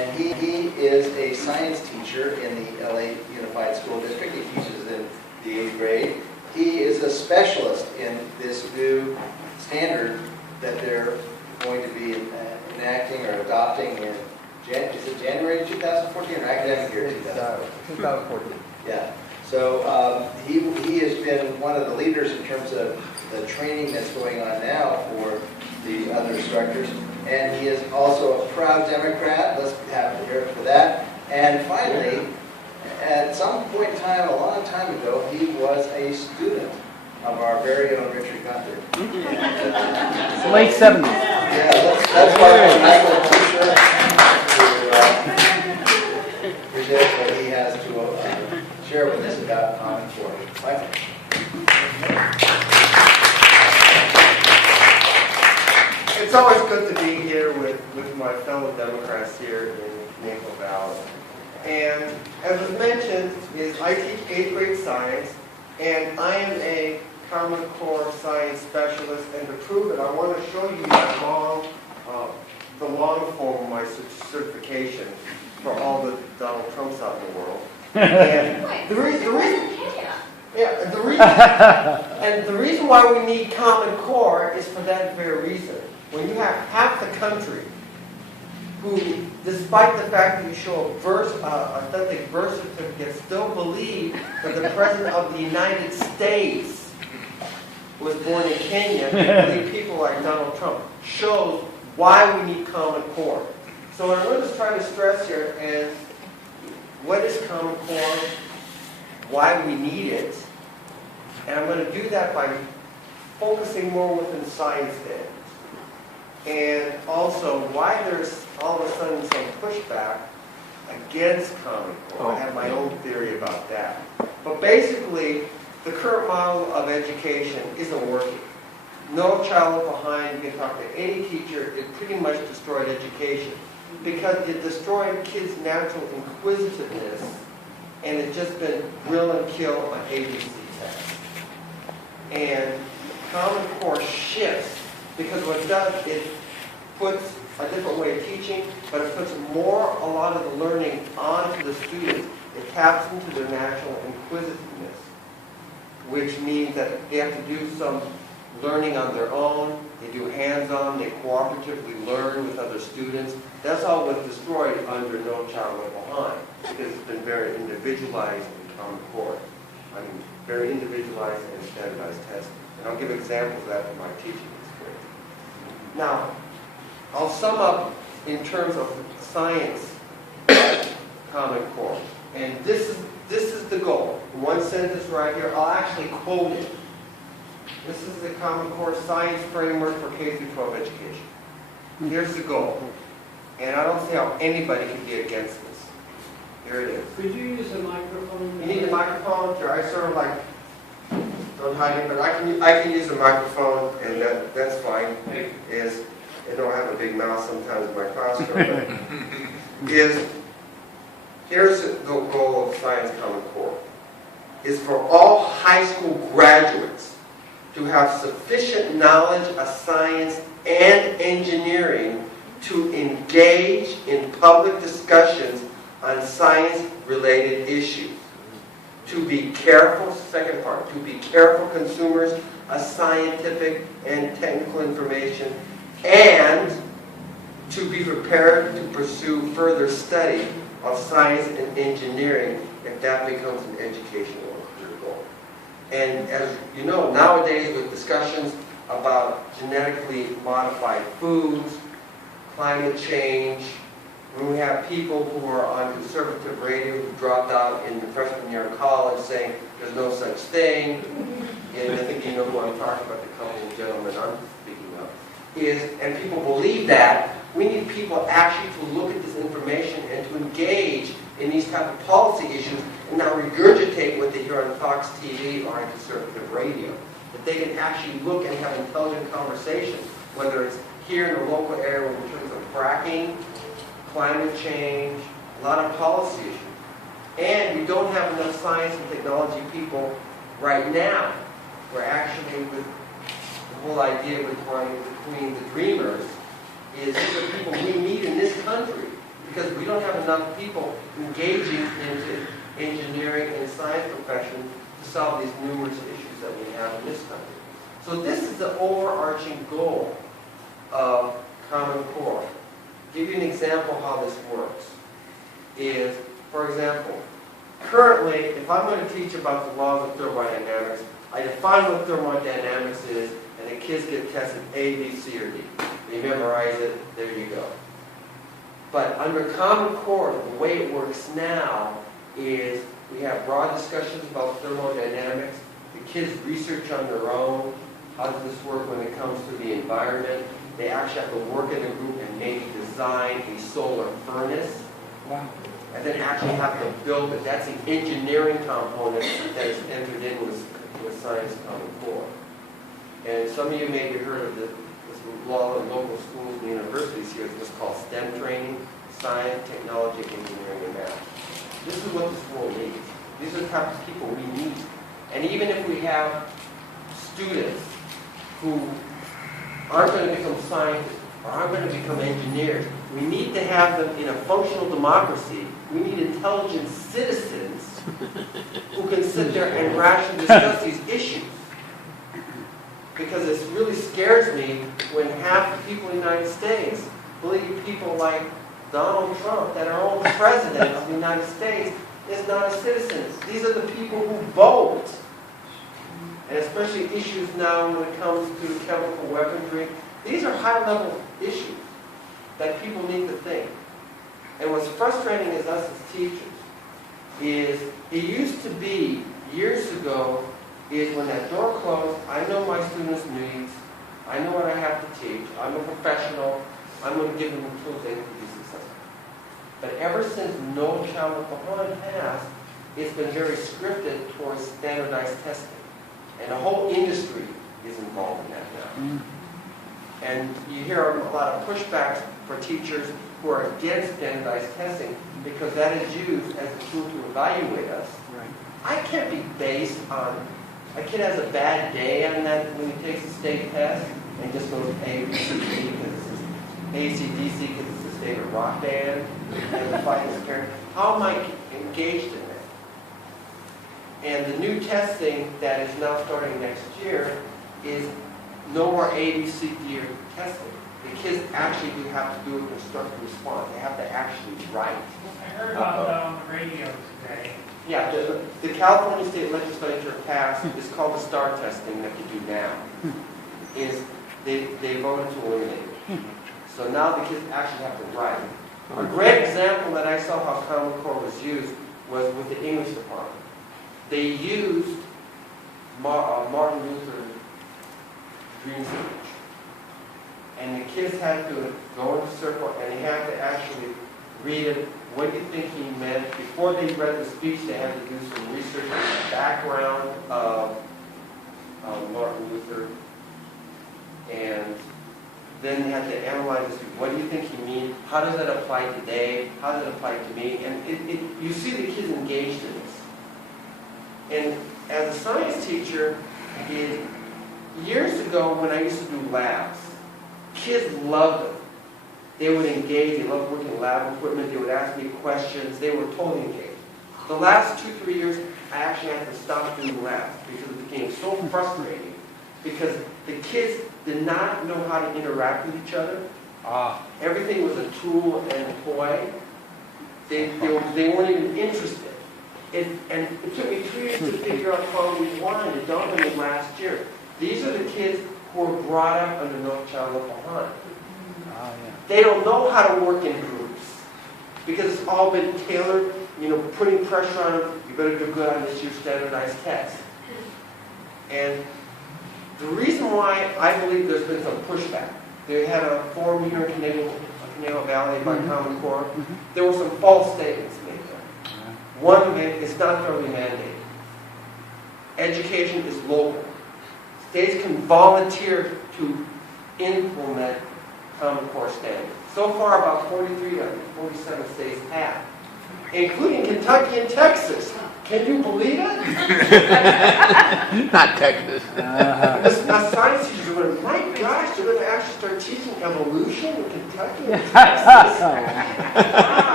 and he is a science teacher in the LA Unified School District. He teaches in the 8th grade. He is a specialist in this new standard that they're going to be enacting or adopting in, is it January 2014 or academic year 2014. Yeah. So he has been one of the leaders in terms of the training that's going on now for the other instructors. And he is also a proud Democrat. Let's have him here for that. And finally, at some point in time, a long time ago, he was a student of our very own Richard Gunther. And, Late 70s. Yeah, that's why Michael Pucher to present what he has to share with us about Common Core. Michael. It's always good to be here with my fellow Democrats here in Conejo Valley. And as was mentioned, I teach 8th grade science, and I am a Common Core science specialist. And to prove it, I want to show you the long form of my certification for all the Donald Trumps out in the world. And the reason why we need Common Core is for that very reason. When you have half the country who, despite the fact that you show authentic birth certificate, still believe that the President of the United States was born in Kenya, and believe people like Donald Trump, shows why we need Common Core. So what I'm going to try to stress here is what is Common Core, why we need it, and I'm going to do that by focusing more within science standards. And also why there's all of a sudden some pushback against Common Core. I have my own theory about that. But basically, the current model of education isn't working. No child left behind. You can talk to any teacher. It pretty much destroyed education because it destroyed kids' natural inquisitiveness, and it's just been drill and kill on ABC tests. And Common Core shifts because what it does is puts a different way of teaching, but it puts a lot of the learning onto the students. It taps into their natural inquisitiveness, which means that they have to do some learning on their own. They do hands-on, they cooperatively learn with other students. That's all was destroyed under No Child Left Behind, because it's been very individualized in Common Core. I mean, very individualized and standardized testing. And I'll give examples of that in my teaching experience. Now, I'll sum up in terms of science Common Core. And this is the goal. In one sentence right here, I'll actually quote it. This is the Common Core science framework for K-12 education. Here's the goal. And I don't see how anybody can be against this. Here it is. Could you use a microphone? You need a microphone? Sure, I sort of like, don't hide it, but I can use a microphone, and that's fine. I don't have a big mouth sometimes in my classroom, but here's the goal of Science Common Core, is for all high school graduates to have sufficient knowledge of science and engineering to engage in public discussions on science-related issues. To be careful, second part, to be careful consumers of scientific and technical information, and to be prepared to pursue further study of science and engineering if that becomes an educational or career goal. And as you know, nowadays with discussions about genetically modified foods, climate change, when we have people who are on conservative radio who dropped out in the freshman year of college saying there's no such thing, and I think you know who I'm talking about, the couple of gentlemen I'm speaking of, and people believe that, we need people actually to look at this information and to engage in these type of policy issues and not regurgitate what they hear on Fox TV or on conservative radio. That they can actually look and have intelligent conversations, whether it's here in the local area in terms of fracking, climate change, a lot of policy issues. And we don't have enough science and technology people right now. We're actually, with the whole idea between the dreamers, is the people we need in this country because we don't have enough people engaging into engineering and science profession to solve these numerous issues that we have in this country. So this is the overarching goal of Common Core. Give you an example how this works. Is, for example, currently, if I'm going to teach about the laws of thermodynamics, I define what thermodynamics is, and the kids get tested A, B, C, or D. They memorize it, there you go. But under Common Core, the way it works now is we have broad discussions about thermodynamics. The kids research on their own. How does this work when it comes to the environment? They actually have to work in a group and maybe design a solar furnace. Wow. And then actually have to build it. That's the engineering component that is entered in with Science Common Core. And some of you maybe heard of this law in local schools and universities here. It's what's called STEM training: science, technology, engineering, and math. This is what this world needs. These are the types of people we need. And even if we have students who aren't going to become scientists or aren't going to become engineers, we need to have them in a functional democracy. We need intelligent citizens who can sit there and rationally discuss these issues. Because it really scares me when half the people in the United States believe people like Donald Trump, that our own president of the United States, is not a citizen. These are the people who vote. And especially issues now when it comes to chemical weaponry. These are high-level issues that people need to think. And what's frustrating is us as teachers is it used to be years ago is when that door closed, I know my students' needs, I know what I have to teach, I'm a professional, I'm going to give them the tools they need to be successful. But ever since No Child Left Behind passed, it's been very scripted towards standardized testing. And the whole industry is involved in that now. And you hear a lot of pushbacks for teachers who are against standardized testing because that is used as a tool to evaluate us. Right. I can't be based on, a kid has a bad day on that when he takes the state test and just goes A, B, C, D because it's his AC/DC because it's his favorite rock band and the fight his parent. How am I engaged in that? And the new testing that is now starting next year is no more A, B, C, D testing. The kids actually do have to do a constructive response. They have to actually write. I heard about that on the radio today. Yeah, the California State Legislature passed, it's called the STAR testing that you do now, is they voted to eliminate it. So now the kids actually have to write. A great example that I saw how Common Core was used was with the English department. They used Martin Luther's dream speech. And the kids had to go in a circle and they had to actually read it. What do you think he meant? Before they read the speech, they had to do some research on the background of Martin Luther. And then they had to analyze this. What do you think he means? How does that apply today? How does it apply to me? And you see the kids engaged in this. And as a science teacher, years ago when I used to do labs, kids loved it. They would engage, they loved working in lab equipment, they would ask me questions, they were totally engaged. The last 2-3 years, I actually had to stop doing labs because it became so frustrating because the kids did not know how to interact with each other. Everything was a tool and a toy. They weren't even interested. And it took me 2 years to figure out how we wanted to dump them last year. These are the kids who were brought up under No Child Left Behind. They don't know how to work in groups because it's all been tailored, putting pressure on them. You better do good on this year's standardized test. And the reason why I believe there's been some pushback, they had a forum here in Conejo Valley by Common Core. There were some false statements made there. One of it is not thoroughly mandated. Education is local. States can volunteer to implement Common Core standards. So far, about 43 of 47 states have, including Kentucky and Texas. Can you believe it? Not Texas. As science teachers are going, my gosh, they're going to actually start teaching evolution in Kentucky and Texas. Wow.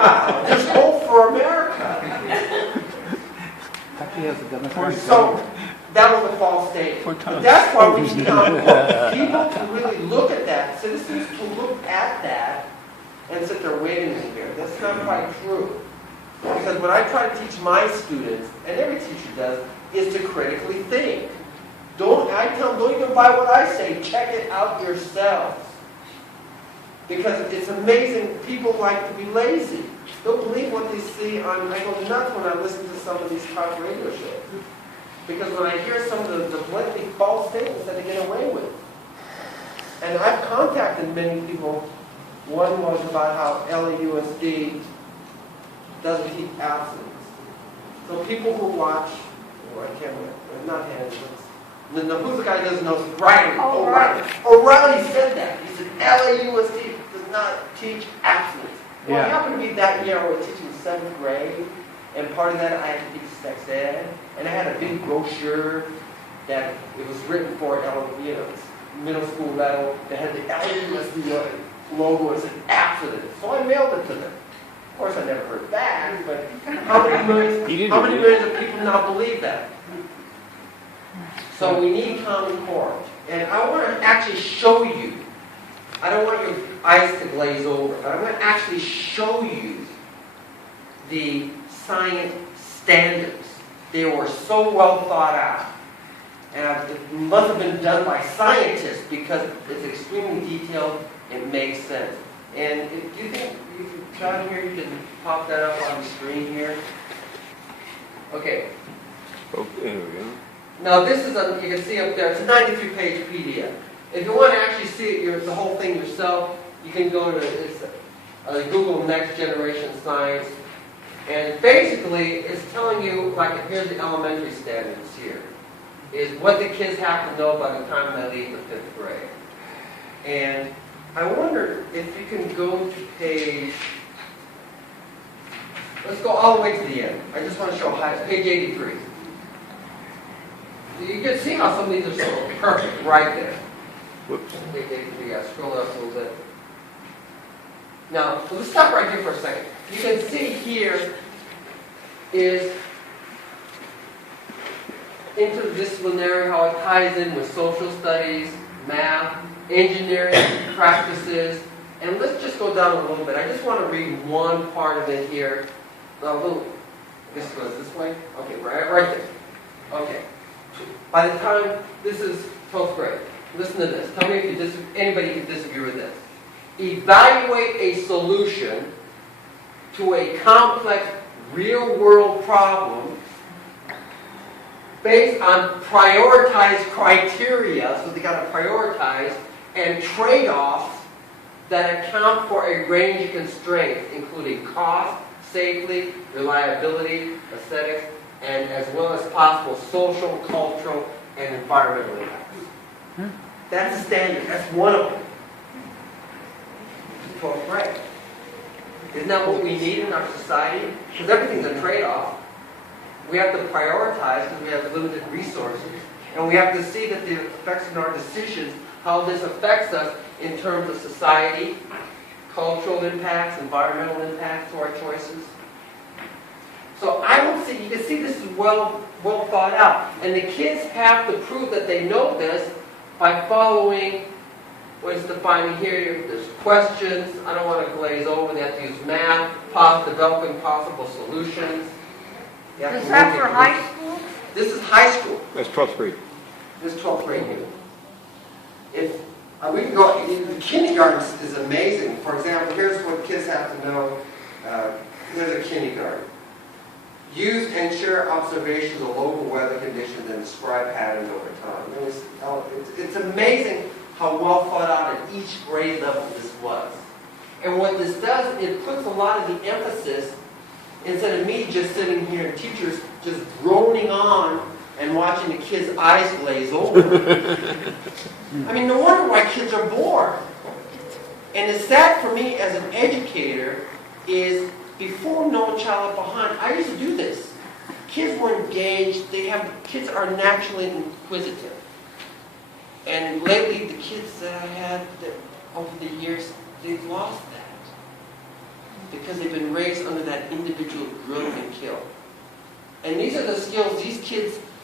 So that was a false statement. But that's why we need common core. People can really look at that. Citizens can look at that and sit there, wait a minute here. That's not quite true. Because what I try to teach my students, and every teacher does, is to critically think. I tell them, don't even buy what I say. Check it out yourselves. Because it's amazing. People like to be lazy. Don't believe what they see on. I go nuts when I listen to some of these talk radio shows. Because when I hear some of the blatantly false statements that they get away with. And I've contacted many people. One was about how LAUSD doesn't teach abstinence. So people who watch, I can't remember, not Hannah, who's the guy that doesn't know? Riley. O'Reilly said that. He said LAUSD does not teach abstinence. Well, I happened to be that year I was teaching 7th grade, and part of that I had to teach sex ed, and I had a big brochure that it was written for middle school level that had the LAUSD logo and said abstinence. So I mailed it to them. Of course, I never heard back, but how many millions of people now believe that? So we need common core. And I want to actually show you, I don't want your eyes to glaze over, but I'm going to actually show you the science standards. They were so well thought out. And it must have been done by scientists because it's extremely detailed. It makes sense. And if you think, John here, you can pop that up on the screen here. Okay. Oh, there we go. Now this is, you can see up there, it's a 93-page PDF. If you want to actually see it, the whole thing yourself, you can go to Google Next Generation Science. And basically, it's telling you, like, here's the elementary standards here, is what the kids have to know by the time they leave the 5th grade. And I wonder if you can go to page, let's go all the way to the end. I just want to show page 83. You can see how some of these are so perfect right there. Whoops. Page 83, yeah, scroll up a little bit. Now, let's stop right here for a second. You can see here is interdisciplinary, how it ties in with social studies, math, engineering practices, and let's just go down a little bit. I just want to read one part of it here. This goes this way? Okay, right there. Okay. By the time, this is 12th grade. Listen to this. Tell me if anybody can disagree with this. Evaluate a solution to a complex real-world problem based on prioritized criteria, so they got to prioritize, and trade-offs that account for a range of constraints, including cost, safety, reliability, aesthetics, and as well as possible social, cultural, and environmental impacts. That's the standard. That's one of them. 12th grade. Isn't that what we need in our society? Because everything's a trade-off. We have to prioritize because we have limited resources. And we have to see that the effects in our decisions, how this affects us in terms of society, cultural impacts, environmental impacts to our choices. So I don't see, you can see this is well thought out. And the kids have to prove that they know this by following what is defined here. There's questions. I don't want to glaze over. They have to use math, developing possible solutions. Is that for high school? This is high school. That's 12th grade. This is 12th grade here. If we can go, the kindergarten is amazing. For example, here's what kids have to know. Here's a kindergarten. Use and share observations of local weather conditions and describe patterns over time. It's amazing how well thought out at each grade level this was. And what this does, it puts a lot of the emphasis, instead of me just sitting here and teachers just droning on and watching the kids' eyes glaze over. I mean, no wonder why kids are bored. And it's sad for me as an educator is before No Child Left Behind, I used to do this. Kids were engaged. Kids are naturally inquisitive. And lately, the kids that I had over the years, they've lost that. Because they've been raised under that individual drill and kill. And these are the skills these kids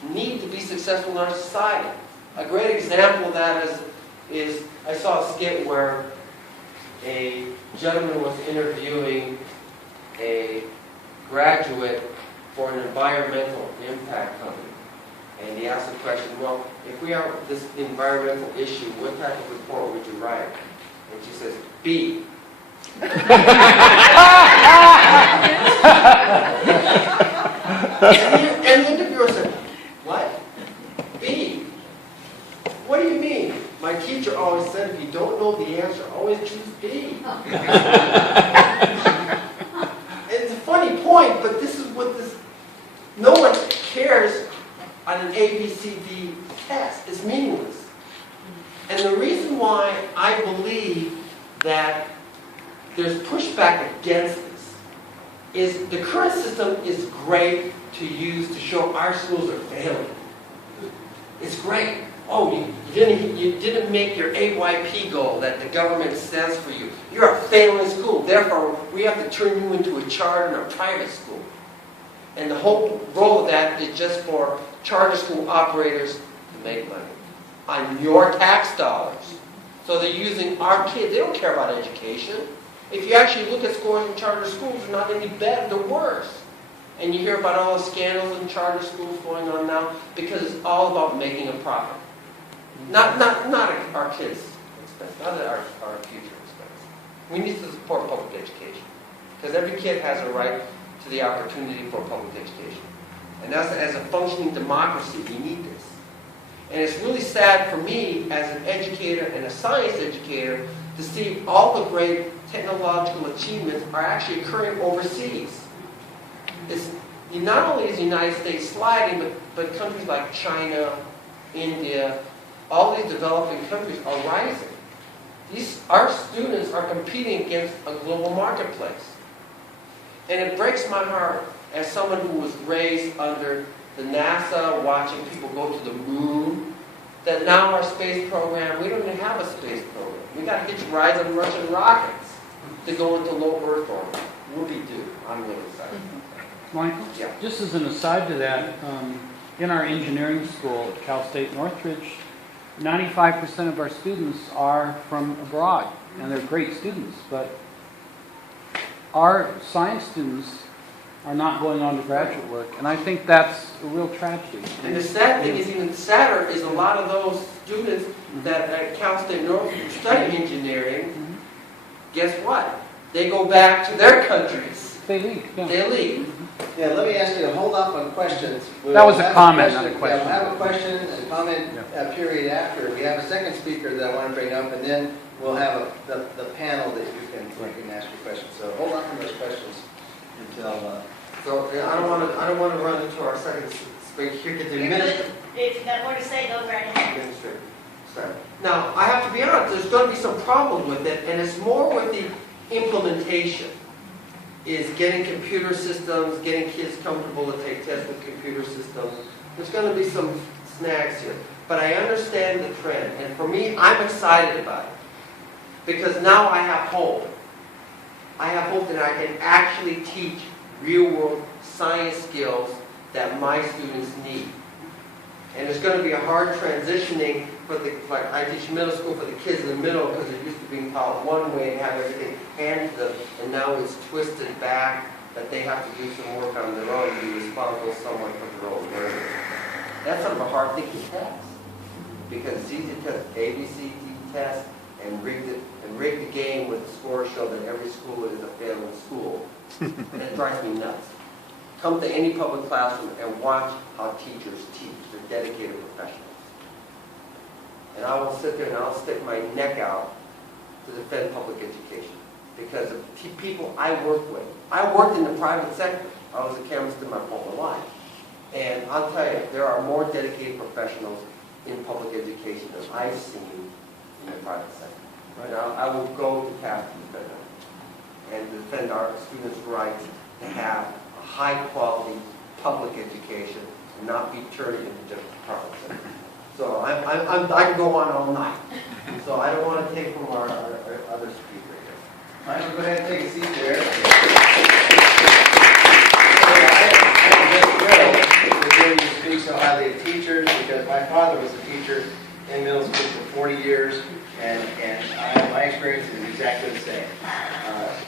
need to be successful in our society. A great example of that is I saw a skit where a gentleman was interviewing a graduate for an environmental impact company. And he asked the question, well, if we have this environmental issue, what type of report would you write? And she says, B. And the interviewer said, what? B. What do you mean? My teacher always said, if you don't know the answer, always choose B. It's a funny point, but this is what this, no one cares on an ABCD test. It's meaningless. And the reason why I believe that there's pushback against this is the current system is great to use to show our schools are failing. It's great. Oh, you didn't make your AYP goal that the government sets for you. You're a failing school. Therefore, we have to turn you into a charter and a private school. And the whole role of that is just for charter school operators to make money on your tax dollars. So they're using our kids. They don't care about education. If you actually look at scores in charter schools, they're not any better, they're worse. And you hear about all the scandals in charter schools going on now because it's all about making a profit. Not our kids' expense, not at our future expense. We need to support public education because every kid has a right to the opportunity for public education. And that's, as a functioning democracy, we need this. And it's really sad for me as an educator and a science educator to see all the great technological achievements are actually occurring overseas. It's, not only is the United States sliding, but countries like China, India, all these developing countries are rising. Our students are competing against a global marketplace. And it breaks my heart as someone who was raised under the NASA, watching people go to the moon, that now our space program, we don't even have a space program. We got to hitch rides on Russian rockets to go into low Earth orbit. Whoopie-doo. I'm really excited. Michael? Yeah. Just as an aside to that, in our engineering school at Cal State Northridge, 95% of our students are from abroad, and they're great students, but our science students are not going on to graduate work, and I think that's a real tragedy. And the sad thing is, even sadder, is a lot of those students that at Cal State Northridge study engineering, guess what? They go back to their countries. They leave. Yeah. They leave. Yeah, let me ask you to hold off on questions. That was a have comment, not a Yeah, question. we'll have a question and comment period after. We have a second speaker that I want to bring up, and then we'll have the panel that you can ask your questions. So hold on for those questions until. So I don't want to run into our second speaker here because the administrator. If you got more to say, go right ahead. Sorry. Now, I have to be honest, there's going to be some problems with it, and it's more with the implementation, is getting computer systems, getting kids comfortable to take tests with computer systems. There's going to be some snags here. But I understand the trend, and for me, I'm excited about it. Because now I have hope. I have hope that I can actually teach real-world science skills that my students need. And it's going to be a hard transitioning for like I teach middle school for the kids in the middle because they're used to being taught one way and have everything handed to them, and now it's twisted back that they have to do some work on their own and be responsible somewhat for their own learning. That's sort of a hard thing to test because it's easy to test ABCD test and rig the game with the scores show that every school is a failing school. And it drives me nuts. Come to any public classroom and watch how teachers teach. They're dedicated professionals. And I will sit there and I'll stick my neck out to defend public education because of people I work with. I worked in the private sector. I was a chemist in my whole life. And I'll tell you, there are more dedicated professionals in public education than I've seen in the private sector. And I will go to task to defend them and defend our students' rights to have a high-quality public education and not be turned into different departments. So I can go on all night. So I don't want to take from our other speaker here. All right, we'll go ahead and take a seat there. I'm just thrilled to hear you speak so highly of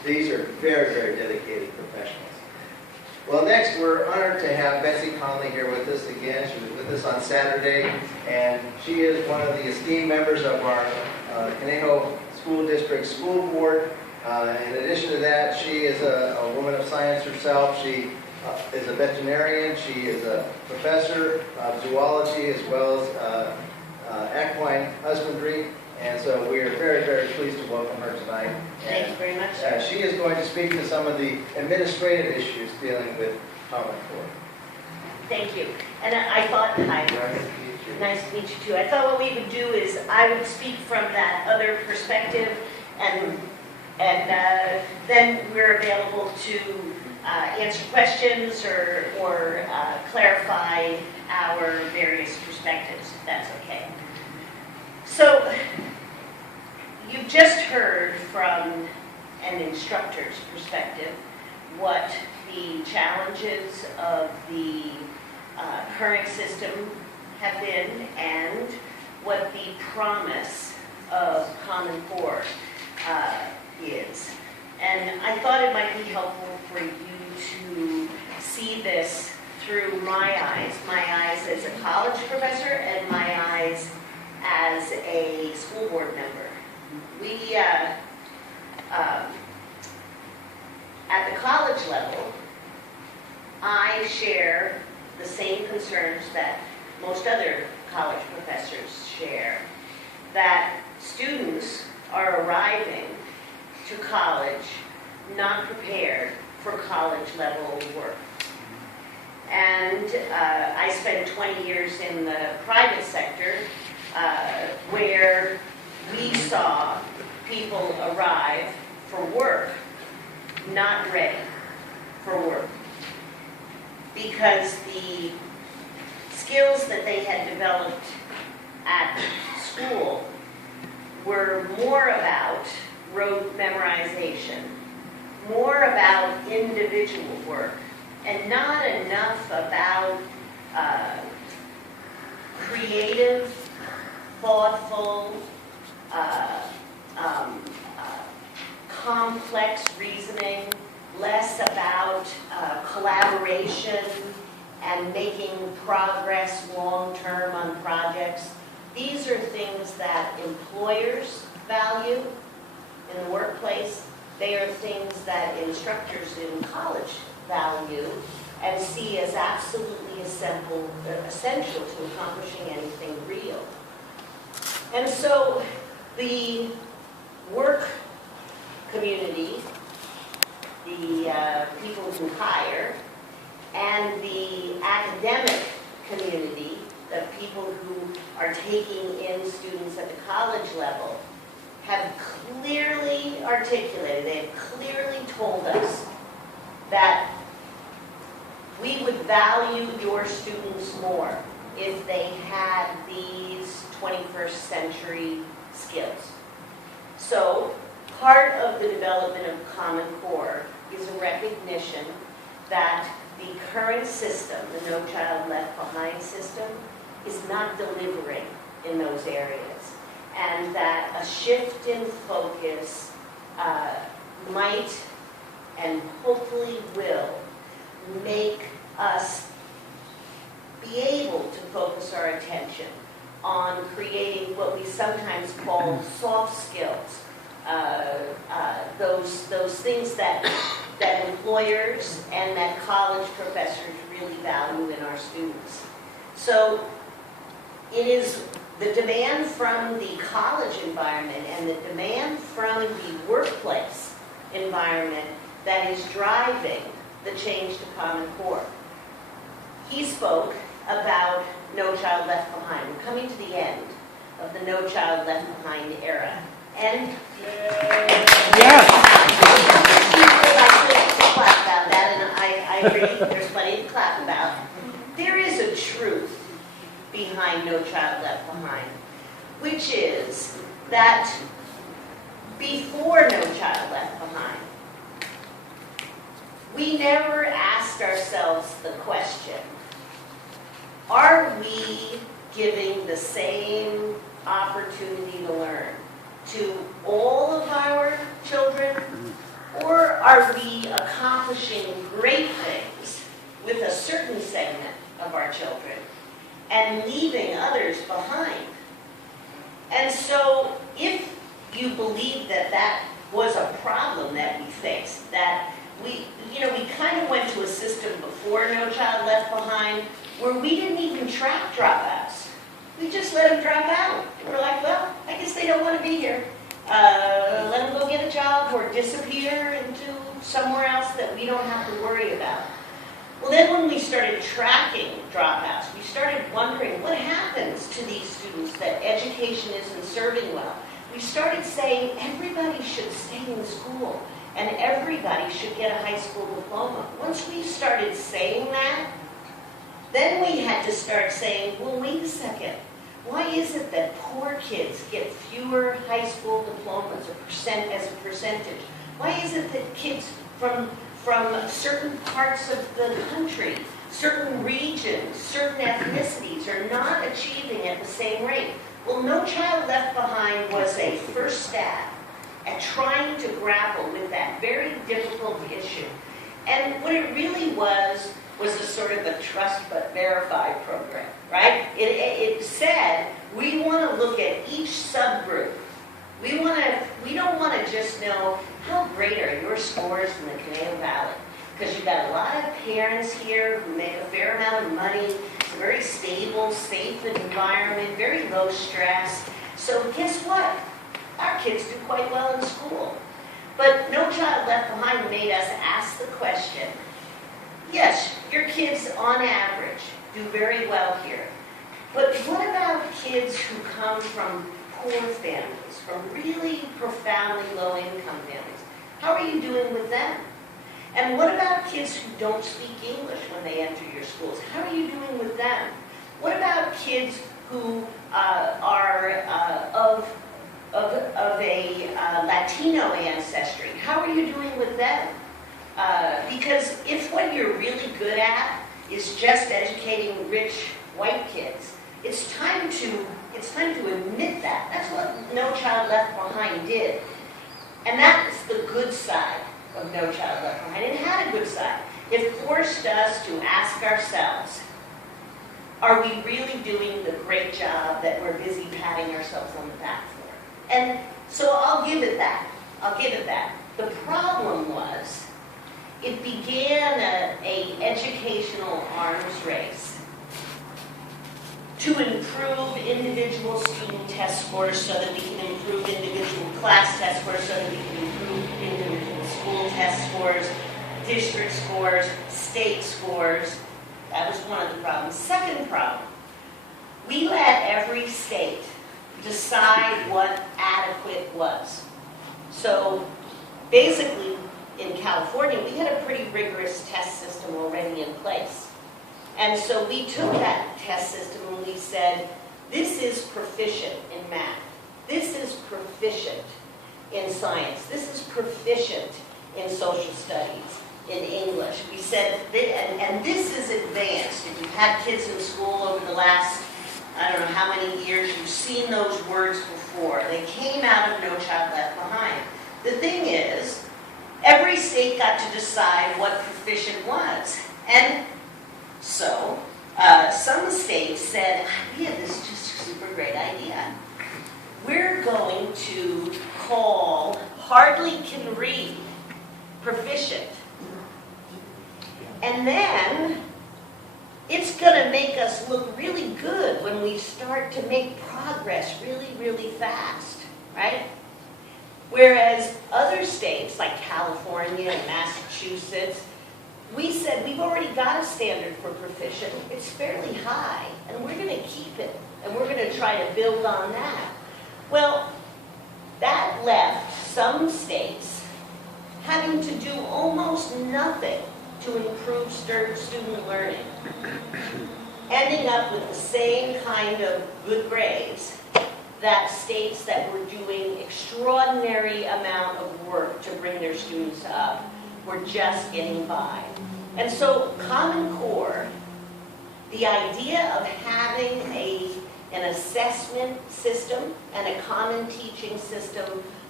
these are very, very dedicated professionals. Well, next, we're honored to have Betsy Connolly here with us again. She was with us on Saturday, and she is one of the esteemed members of our Conejo School District School Board. In addition to that, she is a woman of science herself. She is a veterinarian. She is a professor of zoology as well as equine husbandry. And so we are very, very pleased to welcome her tonight. Thank you very much. She is going to speak to some of the administrative issues dealing with Common Core. Thank you. And I thought, hi, nice to meet you too. I thought what we would do is I would speak from that other perspective, and then we're available to answer questions or clarify our various perspectives, if that's okay. So, you've just heard from an instructor's perspective what the challenges of the current system have been and what the promise of Common Core is. And I thought it might be helpful for you to see this through my eyes as a college professor and my eyes as a school board member. We, at the college level, I share the same concerns that most other college professors share, that students are arriving to college not prepared for college level work. And I spent 20 years in the private sector where we saw people arrive for work not ready for work because the skills that they had developed at school were more about rote memorization, more about individual work, and not enough about creative, thoughtful, complex reasoning, less about collaboration and making progress long-term on projects. These are things that employers value in the workplace. They are things that instructors in college value and see as absolutely essential to accomplishing anything real. And so the work community, the people who hire, and the academic community, the people who are taking in students at the college level, have clearly articulated, they have clearly told us that we would value your students more if they had these 21st century skills. So part of the development of Common Core is a recognition that the current system, the No Child Left Behind system, is not delivering in those areas. And that a shift in focus might and hopefully will make us be able to focus our attention on creating what we sometimes call soft skills. Those things that employers and that college professors really value in our students. So it is the demand from the college environment and the demand from the workplace environment that is driving the change to Common Core. He spoke about No Child Left Behind. We're coming to the end of the No Child Left Behind era. And Yes. I could clap about that, and I agree, there's plenty to clap about. There is a truth behind No Child Left Behind, which is that before No Child Left Behind, we never asked ourselves the question, are we giving the same opportunity to learn to all of our children, Or are we accomplishing great things with a certain segment of our children and leaving others behind? And so if you believe that that was a problem that we faced, that we kind of went to a system before No Child Left Behind where we didn't even track dropouts. We just let them drop out. We're like, well, I guess they don't want to be here. Let them go get a job or disappear into somewhere else that we don't have to worry about. Well, then when we started tracking dropouts, we started wondering what happens to these students that education isn't serving well. We started saying everybody should stay in school and everybody should get a high school diploma. Once we started saying that, then we had to start saying, well, wait a second. Why is it that poor kids get fewer high school diplomas as a percentage? Why is it that kids from certain parts of the country, certain regions, certain ethnicities are not achieving at the same rate? Well, No Child Left Behind was a first stab at trying to grapple with that very difficult issue. And what it really was a sort of a trust but verify program, right? It said, we want to look at each subgroup. We don't want to just know how great are your scores in the Conejo Valley, because you've got a lot of parents here who make a fair amount of money. It's a very stable, safe environment, very low stress. So guess what? Our kids do quite well in school. But No Child Left Behind made us ask the question, yes, your kids on average do very well here. But what about kids who come from poor families, from really profoundly low-income families? How are you doing with them? And what about kids who don't speak English when they enter your schools? How are you doing with them? What about kids who are of a Latino ancestry? How are you doing with them? Because if what you're really good at is just educating rich white kids, it's time to admit that. That's what No Child Left Behind did. And that's the good side of No Child Left Behind. It had a good side. It forced us to ask ourselves, are we really doing the great job that we're busy patting ourselves on the back for? And so I'll give it that. I'll give it that. The problem was, it began an educational arms race to improve individual student test scores so that we can improve individual class test scores, so that we can improve individual school test scores, district scores, state scores. That was one of the problems. Second problem, we let every state decide what adequate was. So basically, in California, we had a pretty rigorous test system already in place. And so we took that test system and we said, this is proficient in math. This is proficient in science. This is proficient in social studies, in English. We said, and this is advanced. If you've had kids in school over the last, I don't know how many years, you've seen those words before. They came out of No Child Left Behind. The thing is, every state got to decide what proficient was. And so, some states said, we have this just super great idea. We're going to call hardly can read proficient. And then, it's going to make us look really good when we start to make progress really, really fast, right? Whereas other states like California and Massachusetts, we said we've already got a standard for proficient. It's fairly high, and we're going to keep it, and we're going to try to build on that. Well, that left some states having to do almost nothing to improve student learning, ending up with the same kind of good grades that states that were doing extraordinary amount of work to bring their students up were just getting by. And so Common Core, the idea of having an assessment system and a common teaching system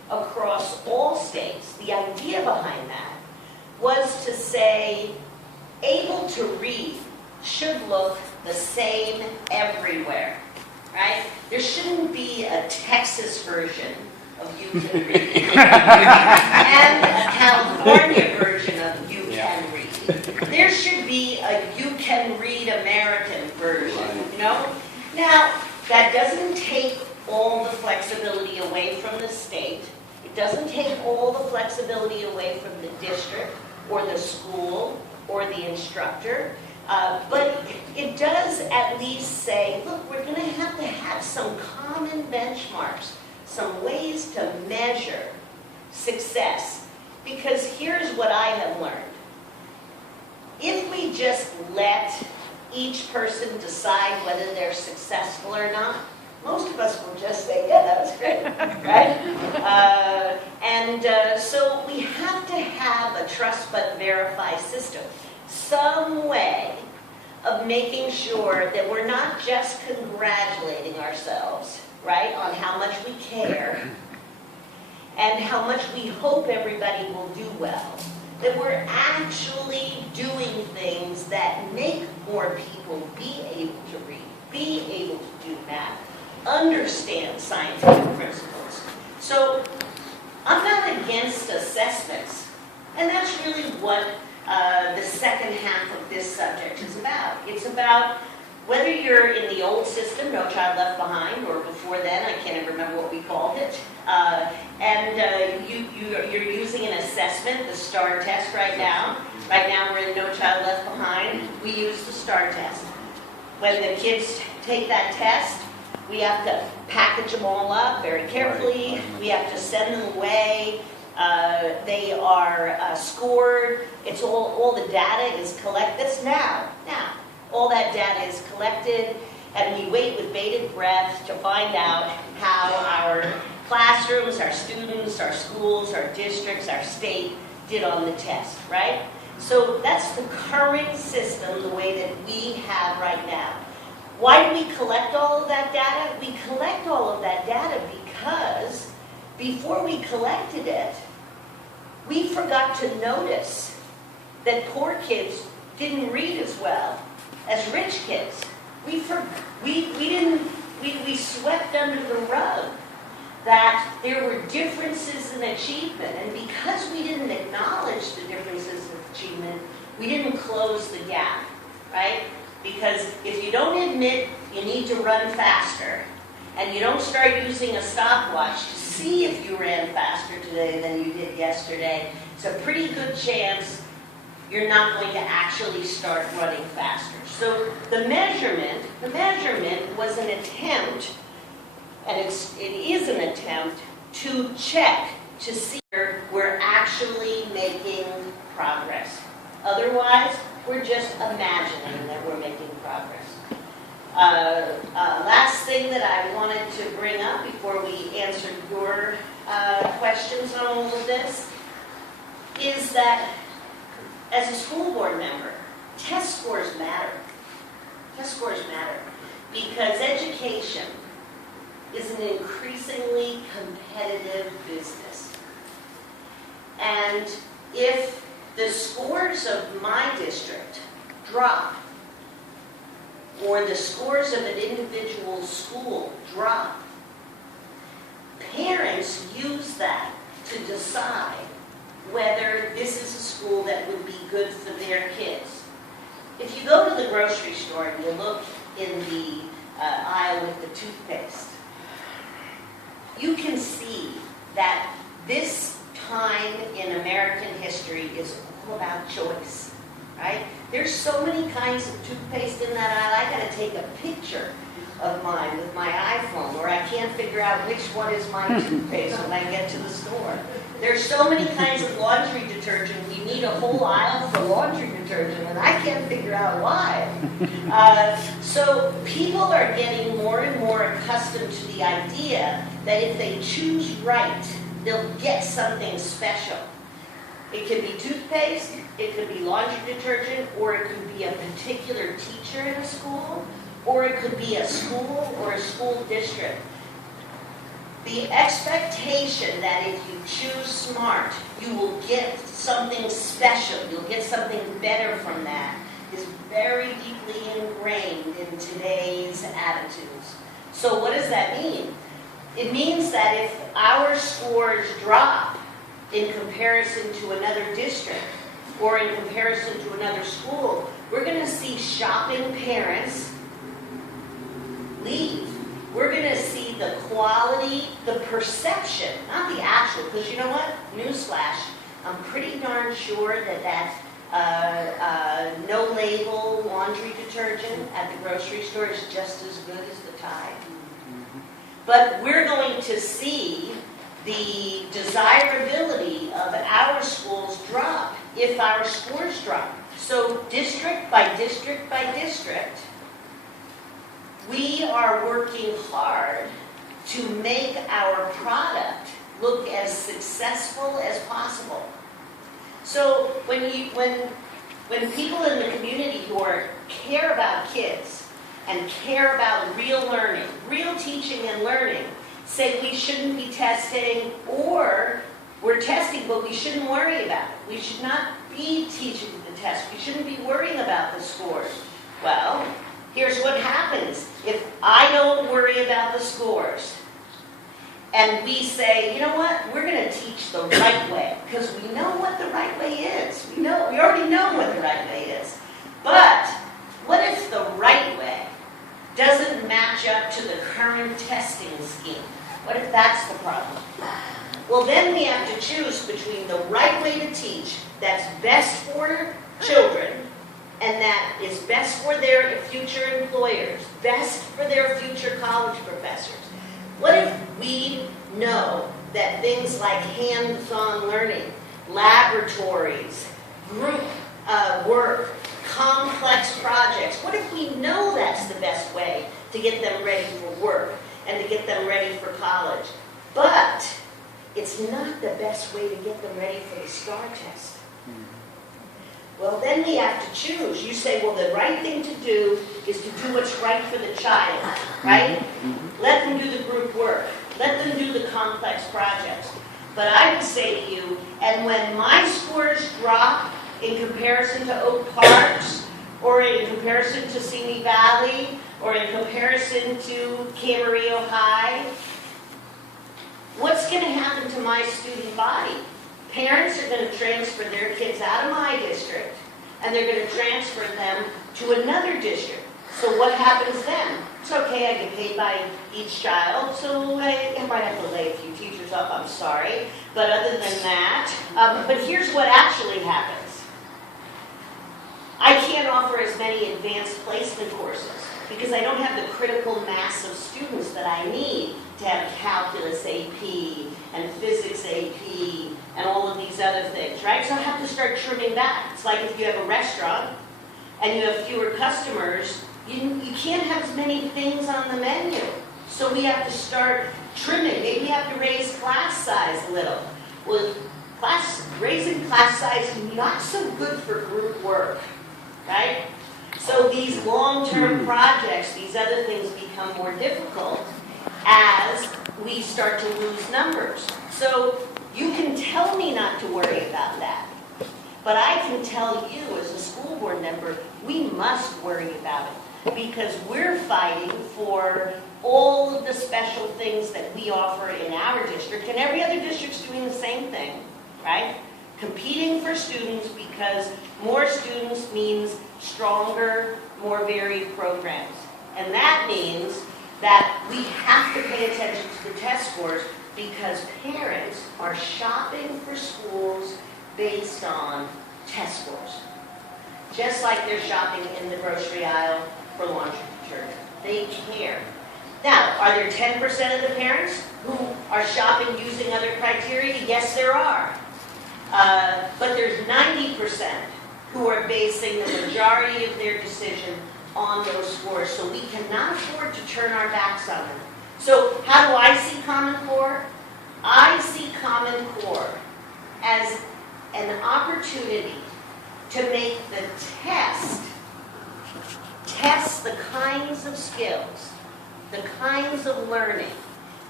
across all states. The idea behind that was to say able to read should look the same everywhere, right? There shouldn't be a Texas version of you can read and a California version of you can read. There should be a you can read American version, you know? Now, that doesn't take all the flexibility away from the state. It doesn't take all the flexibility away from the district or the school or the instructor. But it does at least say, look, we're going to have some common benchmarks, some ways to measure success. Because here's what I have learned. If we just let each person decide whether they're successful or not, most of us will just say, yeah, that was great, right? So we have to have a trust but verify system. Some way of making sure that we're not just congratulating ourselves, right, on how much we care and how much we hope everybody will do well, that we're actually doing things that make more people be able to read, be able to do math, understand scientific principles. So I'm not against assessments, and that's really what the second half of this subject is about. It's about whether you're in the old system, No Child Left Behind, or before then, I can't even remember what we called it, you're using an assessment, the STAR test right now. Right now we're in No Child Left Behind. We use the STAR test. When the kids take that test, we have to package them all up very carefully. We have to send them away. They are scored. It's all the data is collected. That's now. All that data is collected, and we wait with bated breath to find out how our classrooms, our students, our schools, our districts, our state did on the test, right? So that's the current system, the way that we have right now. Why do we collect all of that data? We collect all of that data because before we collected it, we forgot to notice that poor kids didn't read as well as rich kids. We swept under the rug that there were differences in achievement, and because we didn't acknowledge the differences in achievement, we didn't close the gap, right? Because if you don't admit you need to run faster, and you don't start using a stopwatch to see if you ran faster today than you did yesterday, it's a pretty good chance you're not going to actually start running faster. So the measurement was an attempt, and it is an attempt to check to see if we're actually making progress. Otherwise, we're just imagining that we're making progress. Last thing that I wanted to bring up before we answer your questions on all of this is that as a school board member, test scores matter. Test scores matter because education is an increasingly competitive business. And if the scores of my district drop, or the scores of an individual school drop, parents use that to decide whether this is a school that would be good for their kids. If you go to the grocery store and you look in the aisle with the toothpaste, you can see that this time in American history is all about choice, right? There's so many kinds of toothpaste in that aisle. I gotta take a picture of mine with my iPhone, or I can't figure out which one is my toothpaste when I get to the store. There's so many kinds of laundry detergent. We need a whole aisle for laundry detergent, and I can't figure out why. So people are getting more and more accustomed to the idea that if they choose right, they'll get something special. It could be toothpaste, it could be laundry detergent, or it could be a particular teacher in a school, or it could be a school or a school district. The expectation that if you choose smart, you will get something special, you'll get something better from that, is very deeply ingrained in today's attitudes. So what does that mean? It means that if our scores drop in comparison to another district or in comparison to another school, we're going to see shopping parents leave. We're going to see the quality, the perception, not the actual, because you know what? Newsflash, I'm pretty darn sure that no label laundry detergent at the grocery store is just as good as the Tide. But we're going to see the desirability of our schools drop if our scores drop. So district by district by district, we are working hard to make our product look as successful as possible. So when people in the community who care about kids and care about real learning, real teaching and learning, say we shouldn't be testing, or we're testing but we shouldn't worry about it. We should not be teaching the test. We shouldn't be worrying about the scores. Well, here's what happens. If I don't worry about the scores, and we say, you know what, we're going to teach the right way, because we know what the right way is. We already know what the right way is. But what if the right way doesn't match up to the current testing scheme? What if that's the problem? Well, then we have to choose between the right way to teach that's best for children and that is best for their future employers, best for their future college professors. What if we know that things like hands-on learning, laboratories, group work, complex projects, what if we know that's the best way to get them ready for work and to get them ready for college? But it's not the best way to get them ready for the STAR test. Well, then we have to choose. You say, well, the right thing to do is to do what's right for the child, right? Let them do the group work. Let them do the complex projects. But I would say to you, and when my scores drop in comparison to Oak Park's, or in comparison to Simi Valley, or in comparison to Camarillo High, what's going to happen to my student body? Parents are going to transfer their kids out of my district, and they're going to transfer them to another district. So what happens then? It's okay, I get paid by each child, so I might have to lay a few teachers up, I'm sorry. But other than that, but here's what actually happens. I can't offer as many advanced placement courses because I don't have the critical mass of students that I need to have calculus AP and physics AP and all of these other things, right? So I have to start trimming back. It's like if you have a restaurant and you have fewer customers, you can't have as many things on the menu. So we have to start trimming. Maybe we have to raise class size a little. Well, raising class size is not so good for group work, right? So these long-term projects, these other things become more difficult as we start to lose numbers. So you can tell me not to worry about that. But I can tell you as a school board member, we must worry about it because we're fighting for all of the special things that we offer in our district, and every other district's doing the same thing, right? Competing for students because more students means stronger, more varied programs. And that means that we have to pay attention to the test scores because parents are shopping for schools based on test scores. Just like they're shopping in the grocery aisle for laundry detergent. They care. Now, are there 10% of the parents who are shopping using other criteria? Yes, there are. But there's 90% who are basing the majority of their decision on those scores. So we cannot afford to turn our backs on them. So how do I see Common Core? I see Common Core as an opportunity to make the test the kinds of skills, the kinds of learning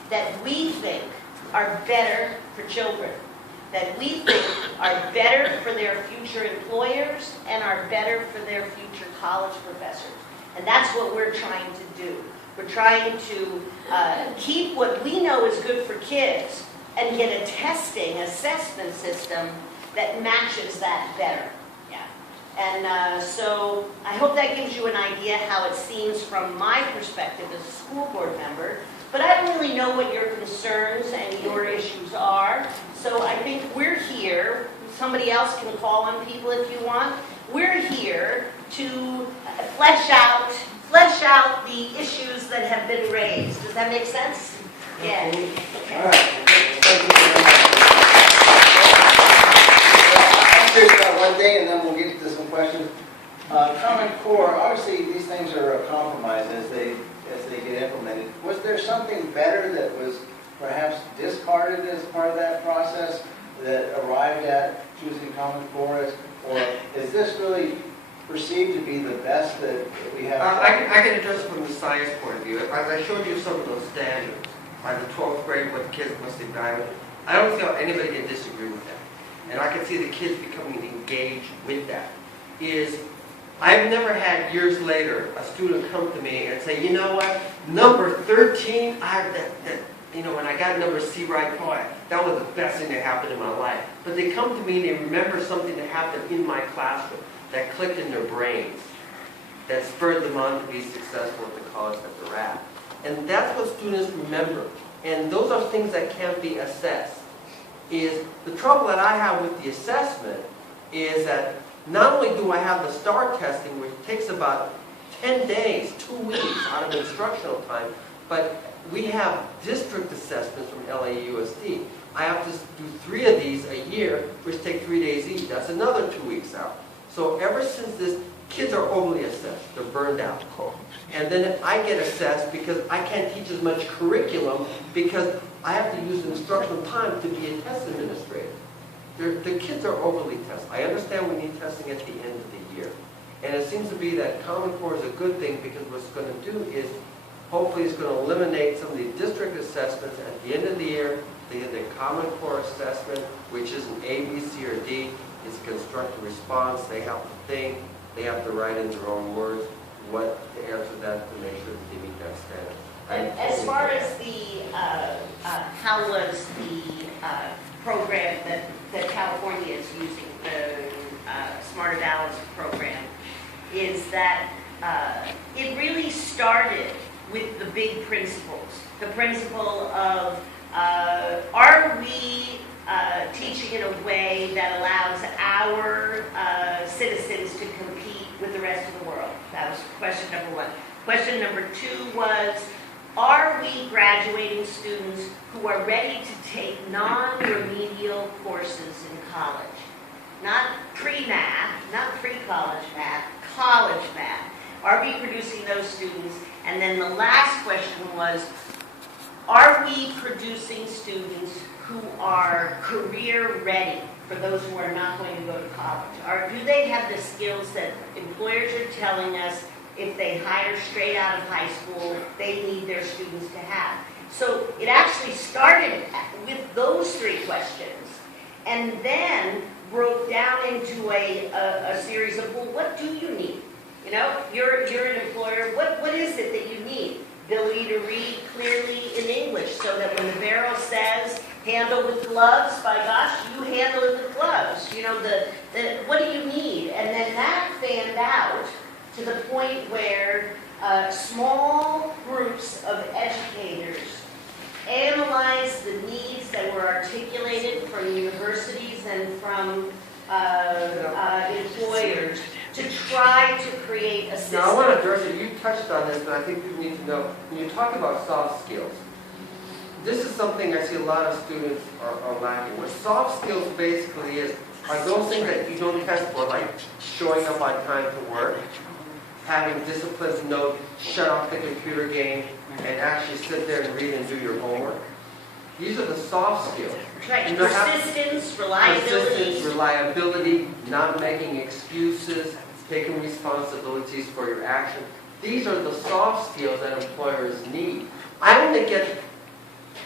that we think are better for children, that we think are better for their future employers and are better for their future college professors. And that's what we're trying to do. We're trying to keep what we know is good for kids and get a testing, assessment system that matches that better. Yeah. And so I hope that gives you an idea how it seems from my perspective as a school board member. But I don't really know what your concerns and your issues are. So I think we're here. Somebody else can call on people if you want. We're here to flesh out the issues that have been raised. Does that make sense? Yeah. Okay. All right. Thank you very much. I'll ask you about one thing, and then we'll get to some questions. Common Core, obviously these things are a compromise as they get implemented. Was there something better that was perhaps discarded as part of that process that arrived at choosing Common Core, or is this really perceived to be the best that we have? I can address it from the science point of view. As I showed you some of those standards by the 12th grade, what the kids must evaluate, I don't see how anybody can disagree with that. And I can see the kids becoming engaged with that. I've never had years later a student come to me and say, you know what, number 13, when I got number C right, that was the best thing that happened in my life. But they come to me and they remember something that happened in my classroom that clicked in their brains, that spurred them on to be successful at the college that they're at. And that's what students remember. And those are things that can't be assessed. The trouble that I have with the assessment is that not only do I have the STAR testing, which takes about 10 days, 2 weeks out of instructional time, but we have district assessments from LAUSD. I have to do 3 of these a year, which take 3 days each. That's another 2 weeks out. So ever since this, kids are overly assessed. They're burned out. And then I get assessed because I can't teach as much curriculum because I have to use instructional time to be a test administrator. The kids are overly tested. I understand we need testing at the end of the year. And it seems to be that Common Core is a good thing because what it's going to do is hopefully it's going to eliminate some of the district assessments at the end of the year. They get the Common Core assessment, which is an A, B, C, or D. It's a constructive response. They have to think. They have to write in their own words what to answer that to make sure that they meet that standard. And as far as the, how was the program that California is using, the Smarter Balance program, is that it really started with the big principles. The principle of, are we teaching in a way that allows our citizens to compete with the rest of the world? That was question number 1. Question number 2 was, are we graduating students who are ready to take non-remedial courses in college? Not pre-math, not pre-college math, college math. Are we producing those students? And then the last question was, are we producing students who are career ready for those who are not going to go to college? Do they have the skills that employers are telling us if they hire straight out of high school, they need their students to have? So it actually started with those 3 questions and then broke down into a series of, well, what do you need? You know, you're an employer, what is it that you need? Ability to read clearly in English so that when the barrel says handle with gloves, by gosh, you handle it with gloves. You know, what do you need? And then that fanned out to the point where small groups of educators analyzed the needs that were articulated from universities and from employers to try to create a system. Now, I want to address it. You touched on this, but I think people need to know. When you talk about soft skills, this is something I see a lot of students are lacking. What soft skills basically are those things that you don't test for, like showing up on time to work, having discipline to know, shut off the computer game, and actually sit there and read and do your homework. These are the soft skills. Right. Persistence, reliability, not making excuses, taking responsibilities for your action. These are the soft skills that employers need. I only get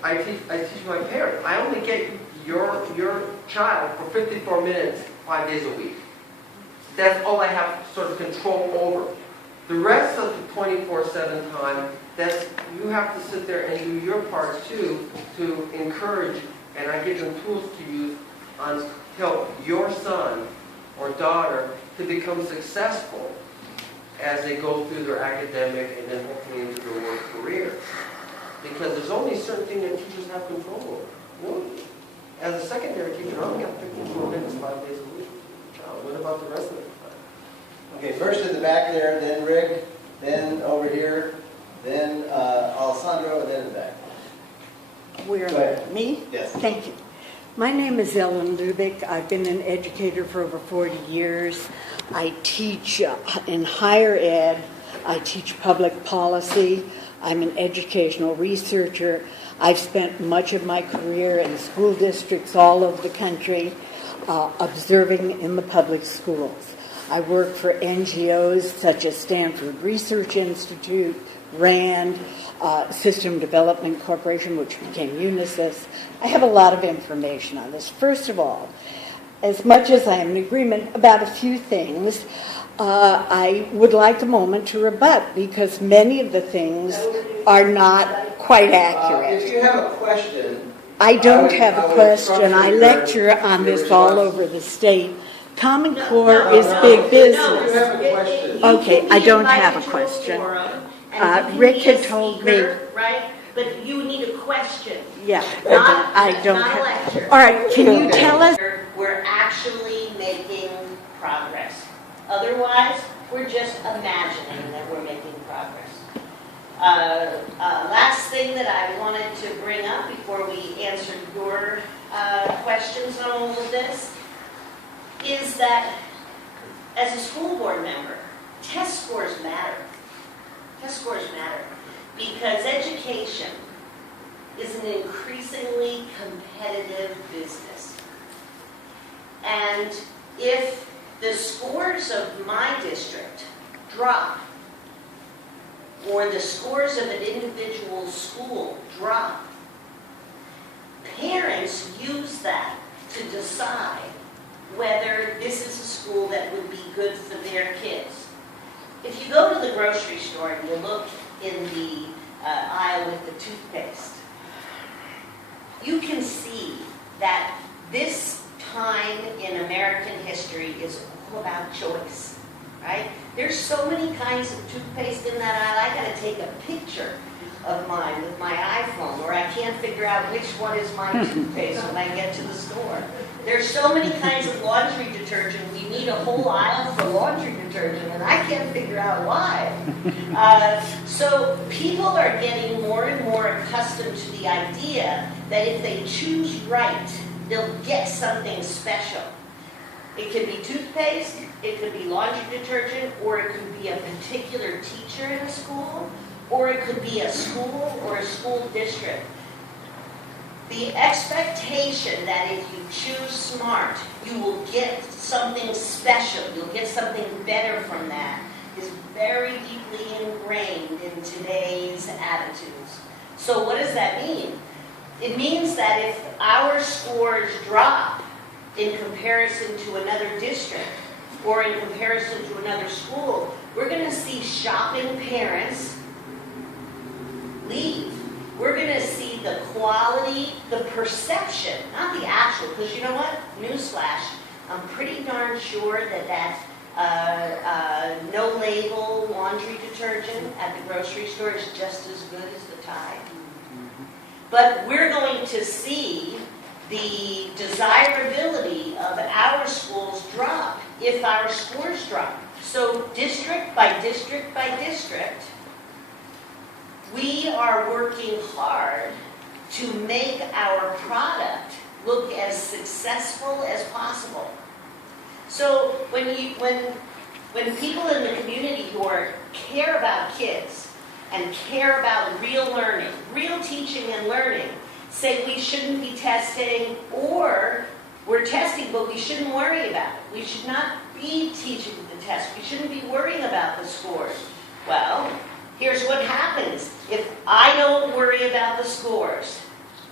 I teach my parents. I only get your child for 54 minutes, 5 days a week. That's all I have sort of control over. The rest of the 24/7 time, you have to sit there and do your part too to encourage, and I give them tools to use on help your son or daughter to become successful as they go through their academic and then hopefully into their work career. Because there's only certain things that teachers have control over. As a secondary teacher, I only have 54 minutes, 5 days a week. What about the rest of the time? Okay, first in the back there, then Rick, then over here, then Alessandro, and then in the back. Go ahead. Me? Yes. Thank you. My name is Ellen Lubick. I've been an educator for over 40 years. I teach in higher ed. I teach public policy. I'm an educational researcher. I've spent much of my career in school districts all over the country, observing in the public schools. I work for NGOs such as Stanford Research Institute, RAND, System Development Corporation, which became Unisys. I have a lot of information on this. First of all, as much as I am in agreement about a few things, I would like a moment to rebut because many of the things are not quite accurate. If you have a question, I don't have I a would question. I structure lecture on your this all response. over the state. Common Core is big business. You have a question. Okay, I don't have a question. Rick had told me. Right, but you need a question. Yeah, Not I don't not a have. lecture. All right, can you Okay. tell us? We're actually making progress. Otherwise, we're just imagining that we're making progress. Last thing that I wanted to bring up before we answer your questions on all of this is that as a school board member, test scores matter. Test scores matter because education is an increasingly competitive business. And if the scores of my district drop, or the scores of an individual school drop, parents use that to decide whether this is a school that would be good for their kids. If you go to the grocery store and you look in the aisle with the toothpaste, you can see that this time in American history is all about choice, right? There's so many kinds of toothpaste in that aisle. I got to take a picture of mine with my iPhone, or I can't figure out which one is my toothpaste when I get to the store. There's so many kinds of laundry detergent. We need a whole aisle for laundry detergent, and I can't figure out why. So people are getting more and more accustomed to the idea that if they choose right, they'll get something special. It could be toothpaste, it could be laundry detergent, or it could be a particular teacher in a school, or it could be a school or a school district. The expectation that if you choose smart, you will get something special, you'll get something better from that, is very deeply ingrained in today's attitudes. So what does that mean? It means that if our scores drop in comparison to another district or in comparison to another school, we're going to see shopping parents leave. We're going to see the quality, the perception, not the actual, because you know what? Newsflash, I'm pretty darn sure that no-label laundry detergent at the grocery store is just as good as the Tide. But we're going to see the desirability of our schools drop if our scores drop. So district by district by district, we are working hard to make our product look as successful as possible. So when people in the community who care about kids and care about real learning, real teaching and learning, say we shouldn't be testing, or we're testing but we shouldn't worry about it. We should not be teaching the test. We shouldn't be worrying about the scores. Well, here's what happens. If I don't worry about the scores,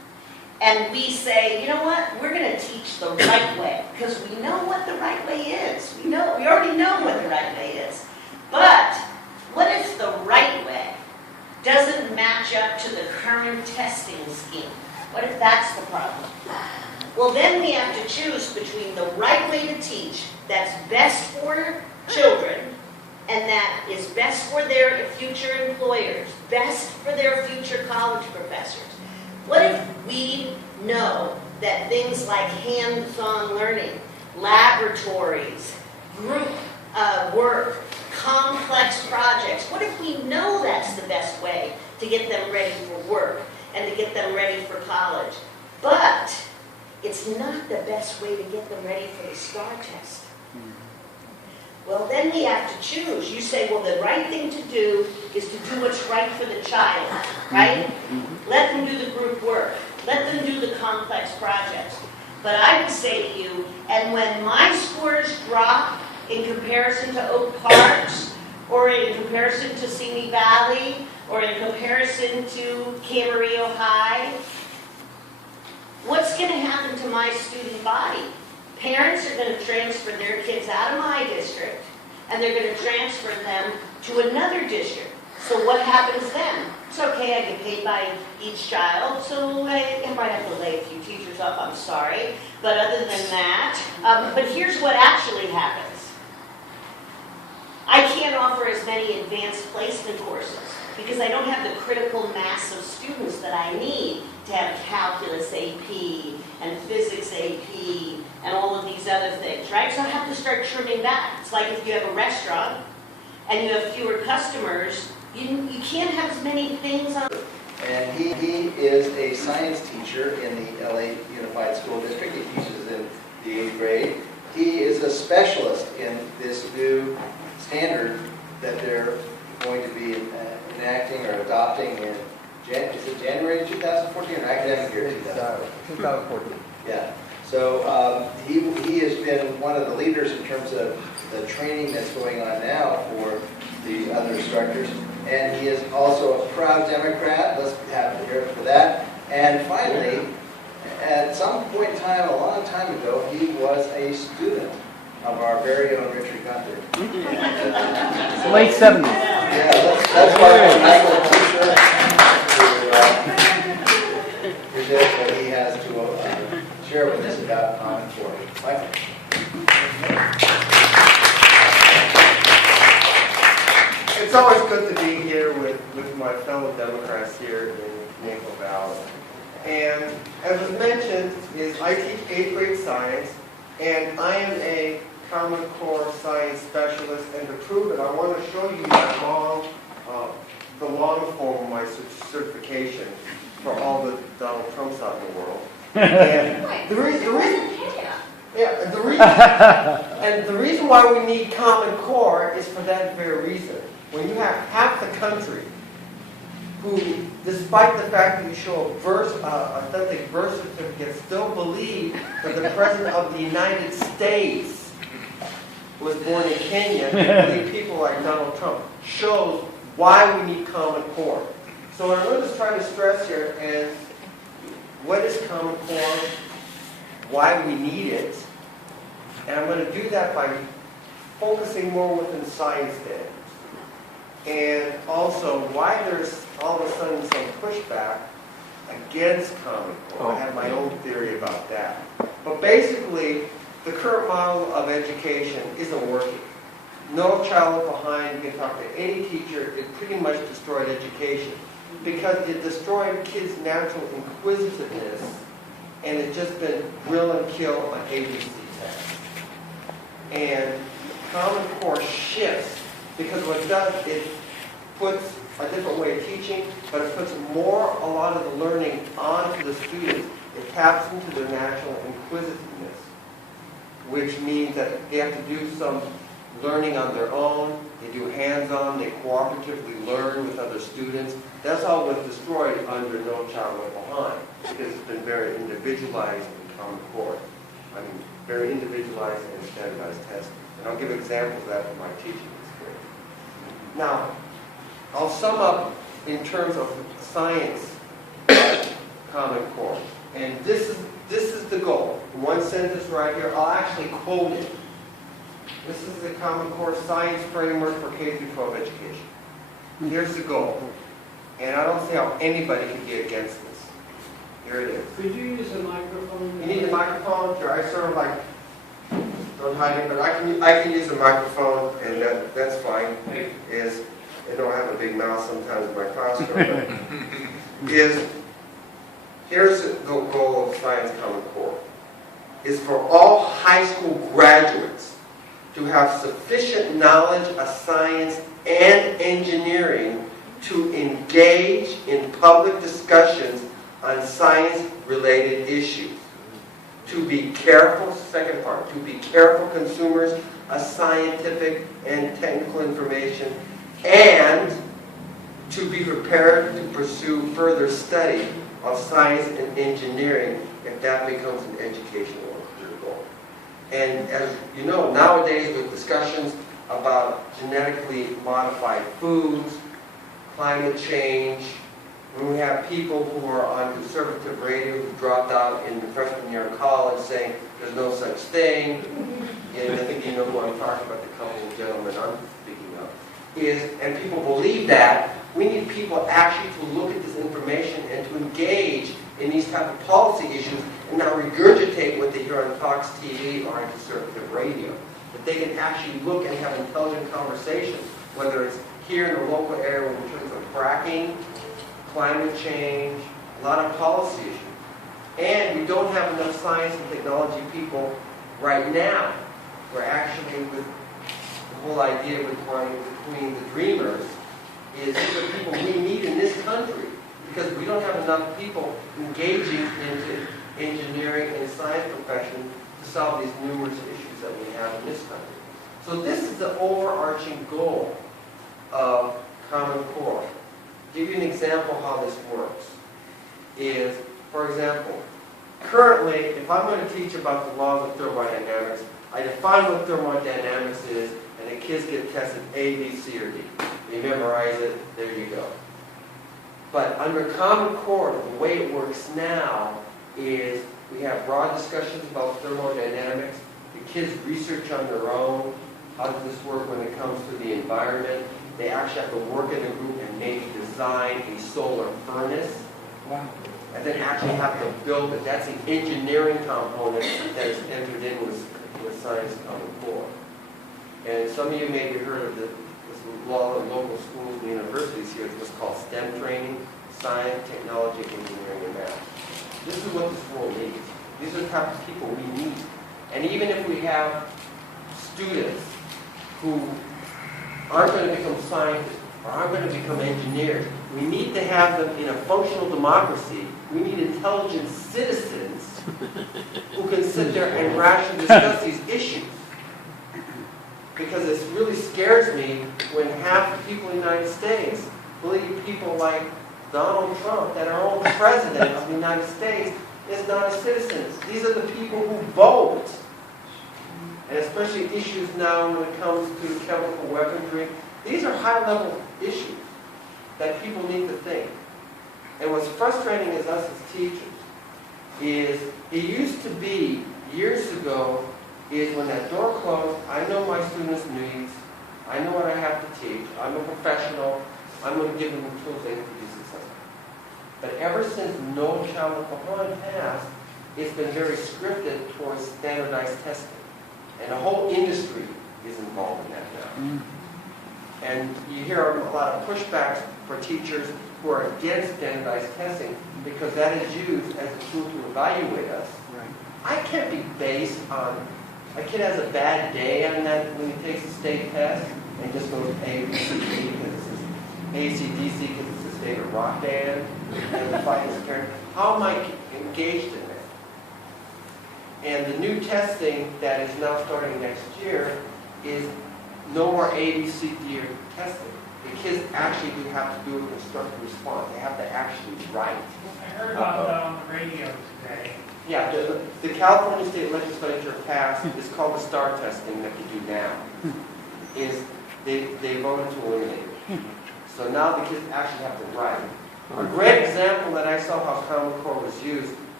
and we say, you know what, we're going to teach the right way, because we know what the right way is. We already know what the right way is. But what if the right way doesn't match up to the current testing scheme? What if that's the problem? Well, then we have to choose between the right way to teach that's best for children and that is best for their future employers, best for their future college professors. What if we know that things like hands-on learning, laboratories, group work, complex projects, what if we know that's the best way to get them ready for work and to get them ready for college? But it's not the best way to get them ready for the STAR test. Well, then we have to choose. You say, well, the right thing to do is to do what's right for the child, right? Let them do the group work. Let them do the complex projects. But I would say to you, and when my scores drop in comparison to Oak Park's, or in comparison to Simi Valley, or in comparison to Camarillo High, what's going to happen to my student body? Parents are going to transfer their kids out of my district, and they're going to transfer them to another district. So what happens then? It's okay, I get paid by each child, so I might have to lay a few teachers off, I'm sorry. But other than that, but here's what actually happens. I can't offer as many advanced placement courses because I don't have the critical mass of students that I need to have calculus AP and physics AP and all of these other things, right? So I have to start trimming back. It's like if you have a restaurant and you have fewer customers, you can't have as many things on. And he is a science teacher in the LA Unified School District. He teaches in the 8th grade. He is a specialist in this new standard that they're going to be enacting or adopting in is it January 2014 or academic year 2014. Yeah. So he has been one of the leaders in terms of the training that's going on now for the other instructors. And he is also a proud Democrat. Let's have to hear it for that. And finally, at some point in time, a long time ago, he was a student of our very own Richard Gunther. Late 70s. Yeah, that's why Michael Pucher presents what he has to share with us about Common Core. Michael. It's always good to be here with my fellow Democrats here in Conejo Valley. And as was mentioned, I teach 8th grade science, and I am a Common Core science specialist. And to prove it, I want to show you the long form of my certification for all the Donald Trumps out in the world. And the reason why we need Common Core is for that very reason. When you have half the country who, despite the fact that you show authentic birth certificate, still believe that the President of the United States was born in Kenya, and believe people like Donald Trump, shows why we need Common Core. So what I'm going to try to stress here is what is Common Core, why we need it, and I'm going to do that by focusing more within science standards. And also why there's all of a sudden some pushback against Common Core. I have my own theory about that. But basically, the current model of education isn't working. No child left behind. You can talk to any teacher. It pretty much destroyed education because it destroyed kids' natural inquisitiveness, and it's just been drill and kill on ABC tests. And Common Core shifts because what it does, it puts a different way of teaching, but it puts a lot of the learning onto the students. It taps into their natural inquisitiveness, which means that they have to do some learning on their own. They do hands-on, they cooperatively learn with other students. That's all was destroyed under No Child Left Behind because it's been very individualized in Common Core. I mean, very individualized and standardized testing. And I'll give examples of that from my teaching experience. Now, I'll sum up in terms of science Common Core. And this is the goal. One sentence right here, I'll actually quote it. This is the Common Core Science Framework for K-12 education. Here's the goal. And I don't see how anybody could be against this. Here it is. Could you use a microphone? You need a microphone? Sure, I sort of like, don't hide it, but I can use a microphone, and that's fine. I don't have a big mouth sometimes in my classroom, but here's the goal of Science Common Core, is for all high school graduates to have sufficient knowledge of science and engineering to engage in public discussions on science-related issues. To be careful, second part, to be careful consumers of scientific and technical information, and to be prepared to pursue further study of science and engineering if that becomes an educational goal. And as you know, nowadays with discussions about genetically modified foods, climate change, when we have people who are on conservative radio who dropped out in the freshman year of college saying there's no such thing, and I think you know who I'm talking about, the couple of gentlemen I'm speaking of, and people believe that, we need people actually to look at this information and to engage in these type of policy issues and not regurgitate what they hear on Fox TV or on conservative radio. That they can actually look and have intelligent conversations, whether it's here in the local area in terms of fracking, climate change, a lot of policy issues. And we don't have enough science and technology people right now. We're actually, with the whole idea between the dreamers, is these are people we need in this country, because we don't have enough people engaging into engineering and science profession to solve these numerous issues that we have in this country. So this is the overarching goal of Common Core. Give you an example how this works. Is, for example, currently, if I'm going to teach about the laws of thermodynamics, I define what thermodynamics is, and the kids get tested A, B, C, or D. They memorize it, there you go. But under Common Core, the way it works now is we have broad discussions about thermodynamics. The kids research on their own. How does this work when it comes to the environment? They actually have to work in a group and maybe design a solar furnace. Wow. And then actually have to build it. That's the engineering component that is entered in with Science Common Core. And some of you may have heard of this law in local schools and universities here. It's what's called STEM training: science, technology, engineering, and math. This is what this world needs. These are the type of people we need. And even if we have students who aren't going to become scientists or aren't going to become engineers, we need to have them in a functional democracy. We need intelligent citizens who can sit there and rationally discuss these issues. Because it really scares me when half the people in the United States believe people like Donald Trump, that our own president of the United States is not a citizen. These are the people who vote. And especially issues now when it comes to chemical weaponry. These are high-level issues that people need to think. And what's frustrating as us as teachers is it used to be, years ago, is when that door closed, I know my students' needs, I know what I have to teach, I'm a professional, I'm going to give them the tools they need to be successful. But ever since No Child Left Behind passed, it's been very scripted towards standardized testing. And the whole industry is involved in that now. And you hear a lot of pushbacks for teachers who are against standardized testing because that is used as a tool to evaluate us. Right. I can't be based on, a kid has a bad day on that when he takes a state test and just goes A, B, C, D because it's his AC/DC because it's his favorite rock band and the fight is carrying. How am I engaged in that? And the new testing that is now starting next year is no more A, B, C, D testing. The kids actually do have to do a constructive response. They have to actually write. I heard about that on the radio today. Yeah, the California State Legislature passed, it's called the STAR testing that you do now, is they voted to eliminate it. So now the kids actually have to write. A great example that I saw how Common Core was used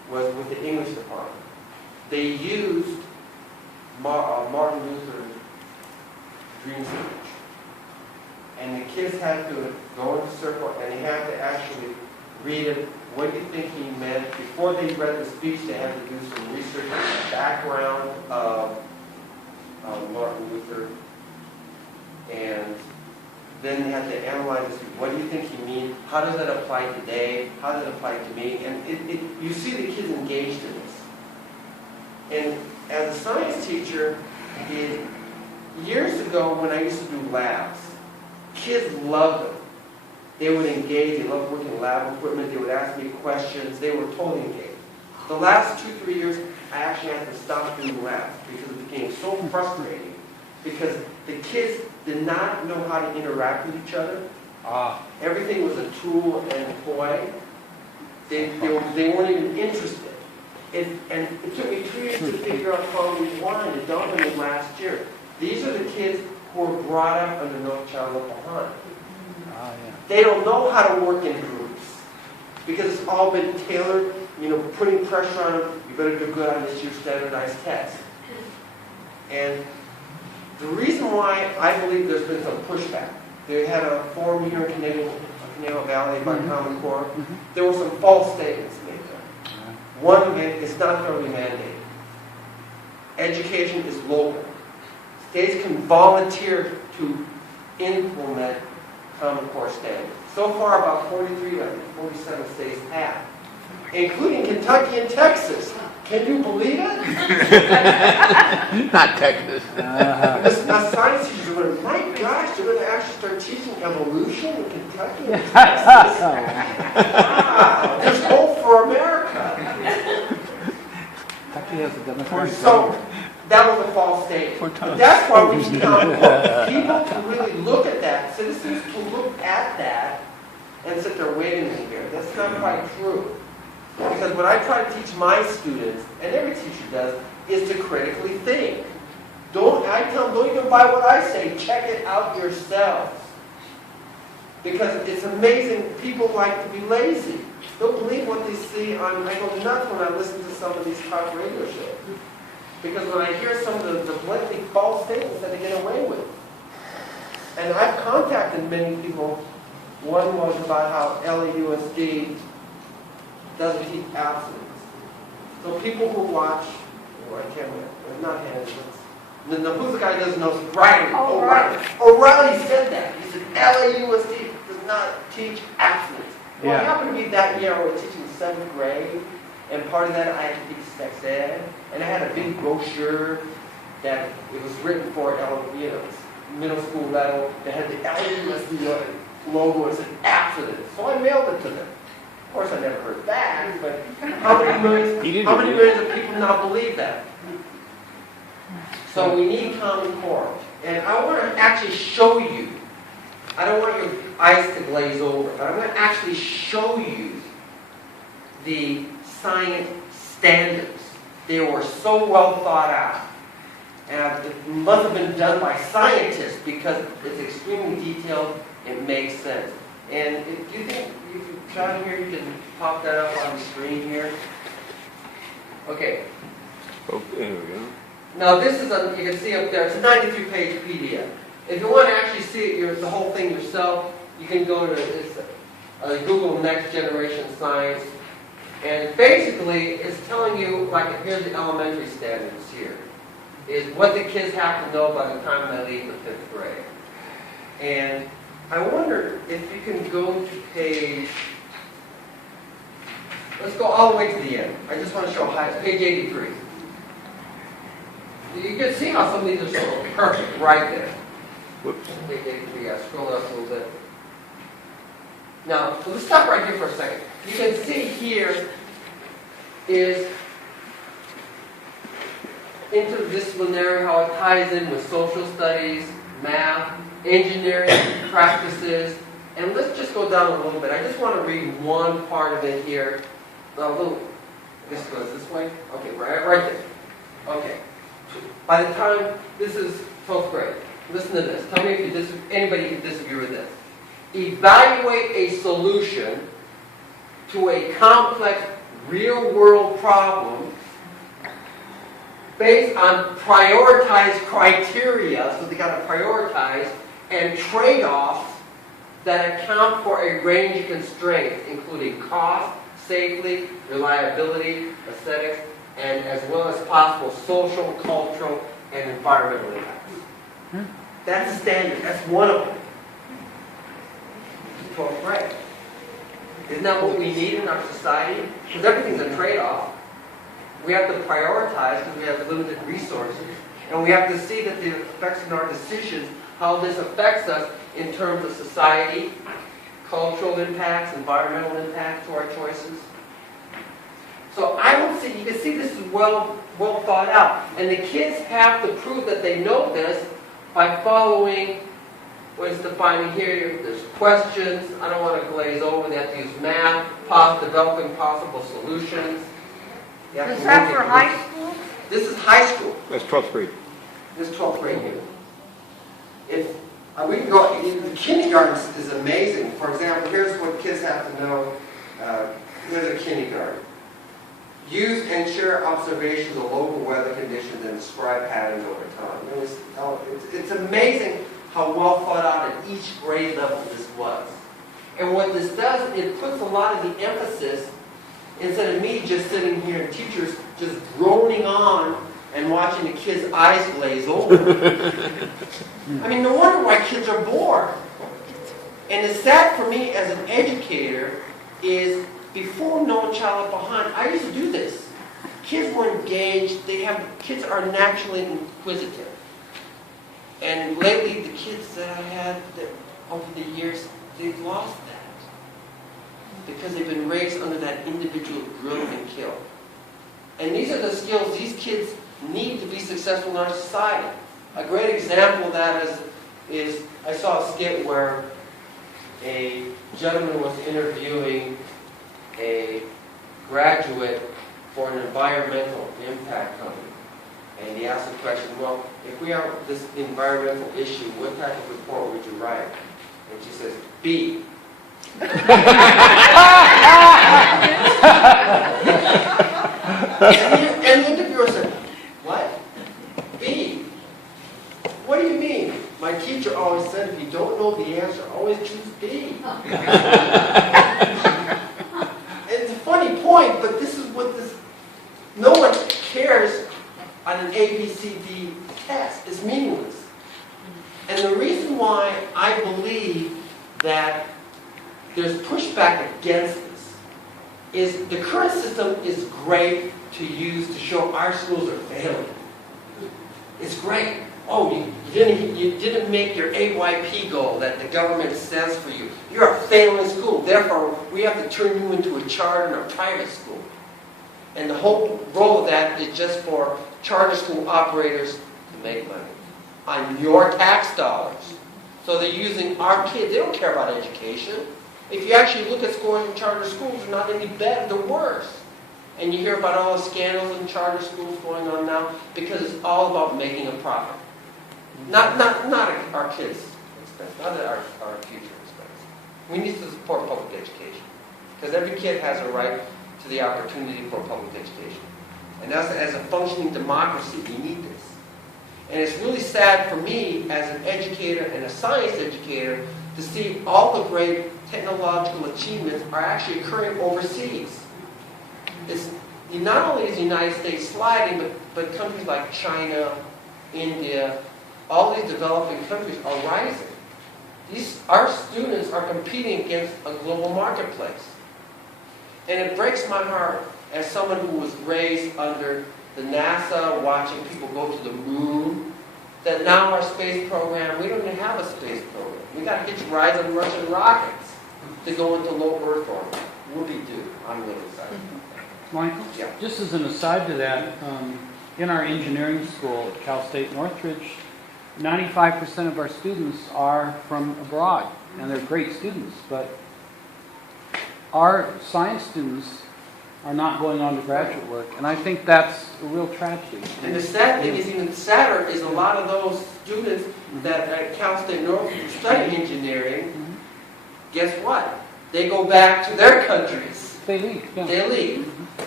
was with the English department. They used Martin Luther's dream speech. And the kids had to go in a circle and they had to actually read it. What do you think he meant? Before they read the speech, they had to do some research on the background of Martin Luther. And then they had to analyze this. What do you think he means? How does that apply today? How does it apply to me? And you see the kids engaged in this. And as a science teacher, years ago when I used to do labs, kids loved them. They would engage. They loved working in lab equipment. They would ask me questions. They were totally engaged. The last 2-3 years, I actually had to stop doing labs because it became so frustrating because the kids did not know how to interact with each other. Everything was a tool and a toy. They weren't even interested. And it took me 2 years to figure out probably why. It dawned on me last year. These are the kids who were brought up under No Child Left Behind. They don't know how to work in groups because it's all been tailored, putting pressure on them. You better do good on this year's standardized test. And the reason why I believe there's been some pushback, they had a forum here in Conejo Valley by Common Core. There were some false statements made there. One of it is not thoroughly mandated. Education is local. States can volunteer to implement Common Core standards. So far, about 43, I think 47 states have, including Kentucky and Texas. Can you believe it? Not Texas. Now, science teachers are going, my gosh, they're going to actually start teaching evolution in Kentucky and Texas. Wow, there's hope for America. Kentucky has a Democratic So, that was a false statement. But that's why we need Common Core. People to really look at that, citizens to look at that and sit there, wait a minute here. That's not quite true. Because what I try to teach my students, and every teacher does, is to critically think. I tell them, don't even buy what I say. Check it out yourselves. Because it's amazing. People like to be lazy. Don't believe what they see on. I go nuts when I listen to some of these talk radio shows. Because when I hear some of the blatantly false statements that they get away with. And I've contacted many people. One was about how LAUSD doesn't teach abstinence. So people who watch, I can't remember, not Hannah, who's the guy who doesn't know? Riley. O'Reilly said that. He said LAUSD does not teach abstinence. Well, it happened to be that year I was teaching 7th grade, and part of that I had to teach sex ed, and I had a big brochure that it was written for middle school level that had the LAUSD logo and said abstinence. So I mailed it to them. Of course, I never heard back, but how many millions of people now believe that? So we need Common Core. And I want to actually show you, I don't want your eyes to glaze over, but I'm going to actually show you the science standards. They were so well thought out. And it must have been done by scientists because it's extremely detailed, it makes sense. And if you think, John here, you can pop that up on the screen here. Okay. Oh, there we go. Now this is, you can see up there, it's a 93-page PDF. If you want to actually see it, the whole thing yourself, you can go to Google Next Generation Science. And basically, it's telling you, like, here's the elementary standards here, is what the kids have to know by the time they leave the 5th grade. And I wonder if you can go to page, let's go all the way to the end. I just want to show page 83. You can see how some of these are so perfect right there. Whoops. Page 83, scroll up a little bit. Now, so let's stop right here for a second. You can see here is interdisciplinary, how it ties in with social studies, math, engineering practices, and let's just go down a little bit. I just want to read one part of it here. This goes this way? Okay, right there. Okay. By the time, this is 12th grade. Listen to this. Tell me if anybody can disagree with this. Evaluate a solution to a complex real-world problem based on prioritized criteria, so they got to prioritize, and trade-offs that account for a range of constraints, including cost, safety, reliability, aesthetics, and as well as possible social, cultural, and environmental impacts. That's the standard. That's one of them. 12th grade. Isn't that what we need in our society? Because everything's a trade-off. We have to prioritize because we have limited resources. And we have to see that the effects in our decisions, how this affects us in terms of society, cultural impacts, environmental impacts to our choices. So I don't see, you can see this is well thought out. And the kids have to prove that they know this by following what is defining here. There's questions. I don't want to glaze over. They have to use math, developing possible solutions. Is that for high school? This is high school. That's 12th grade. This is 12th grade here. If we can go, the kindergarten is amazing. For example, here's what kids have to know. Here's a kindergarten. Use and share observations of local weather conditions and describe patterns over time. It's amazing how well thought out at each grade level this was. And what this does, it puts a lot of the emphasis, instead of me just sitting here and teachers just droning on and watching the kids' eyes glaze over. I mean, no wonder why kids are bored. And it's sad for me as an educator is before No Child Left Behind, I used to do this. Kids were engaged. Kids are naturally inquisitive. And lately, the kids that I had over the years, they've lost that. Because they've been raised under that individual drill and kill. And these are the skills these kids need to be successful in our society. A great example of that is I saw a skit where a gentleman was interviewing a graduate for an environmental impact company. And he asked the question, well, if we have this environmental issue, what type of report would you write? And she says, B. And the interviewer said, what? B. What do you mean? My teacher always said, if you don't know the answer, always choose B. It's a funny point, but this is what this, no one cares on an ABCD test. It's meaningless. And the reason why I believe that there's pushback against this is the current system is great to use to show our schools are failing. It's great. Oh, you didn't make your AYP goal that the government says for you. You're a failing school. Therefore, we have to turn you into a charter and a private school. And the whole role of that is just for charter school operators to make money on your tax dollars. So they're using our kids. They don't care about education. If you actually look at scores in charter schools, they're not any better, they're worse. And you hear about all the scandals in charter schools going on now because it's all about making a profit. Not our kids' expense, not at our future expense. We need to support public education because every kid has a right to the opportunity for public education. And as a functioning democracy, we need this. And it's really sad for me as an educator and a science educator to see all the great technological achievements are actually occurring overseas. Not only is the United States sliding, but countries like China, India, all these developing countries are rising. Our students are competing against a global marketplace. And it breaks my heart as someone who was raised under the NASA, watching people go to the moon, that now our space program, we don't even have a space program. We got hitch rides on Russian rockets to go into low Earth orbit. Whoopie-doo. I'm really excited. Michael? Yeah. Just as an aside to that, in our engineering school at Cal State Northridge, 95% of our students are from abroad, and they're great students, but our science students are not going on to graduate work, and I think that's a real tragedy. And the sad thing is, even sadder, is a lot of those students that at Cal State Northridge study engineering, guess what? They go back to their countries. They leave, yeah. They leave.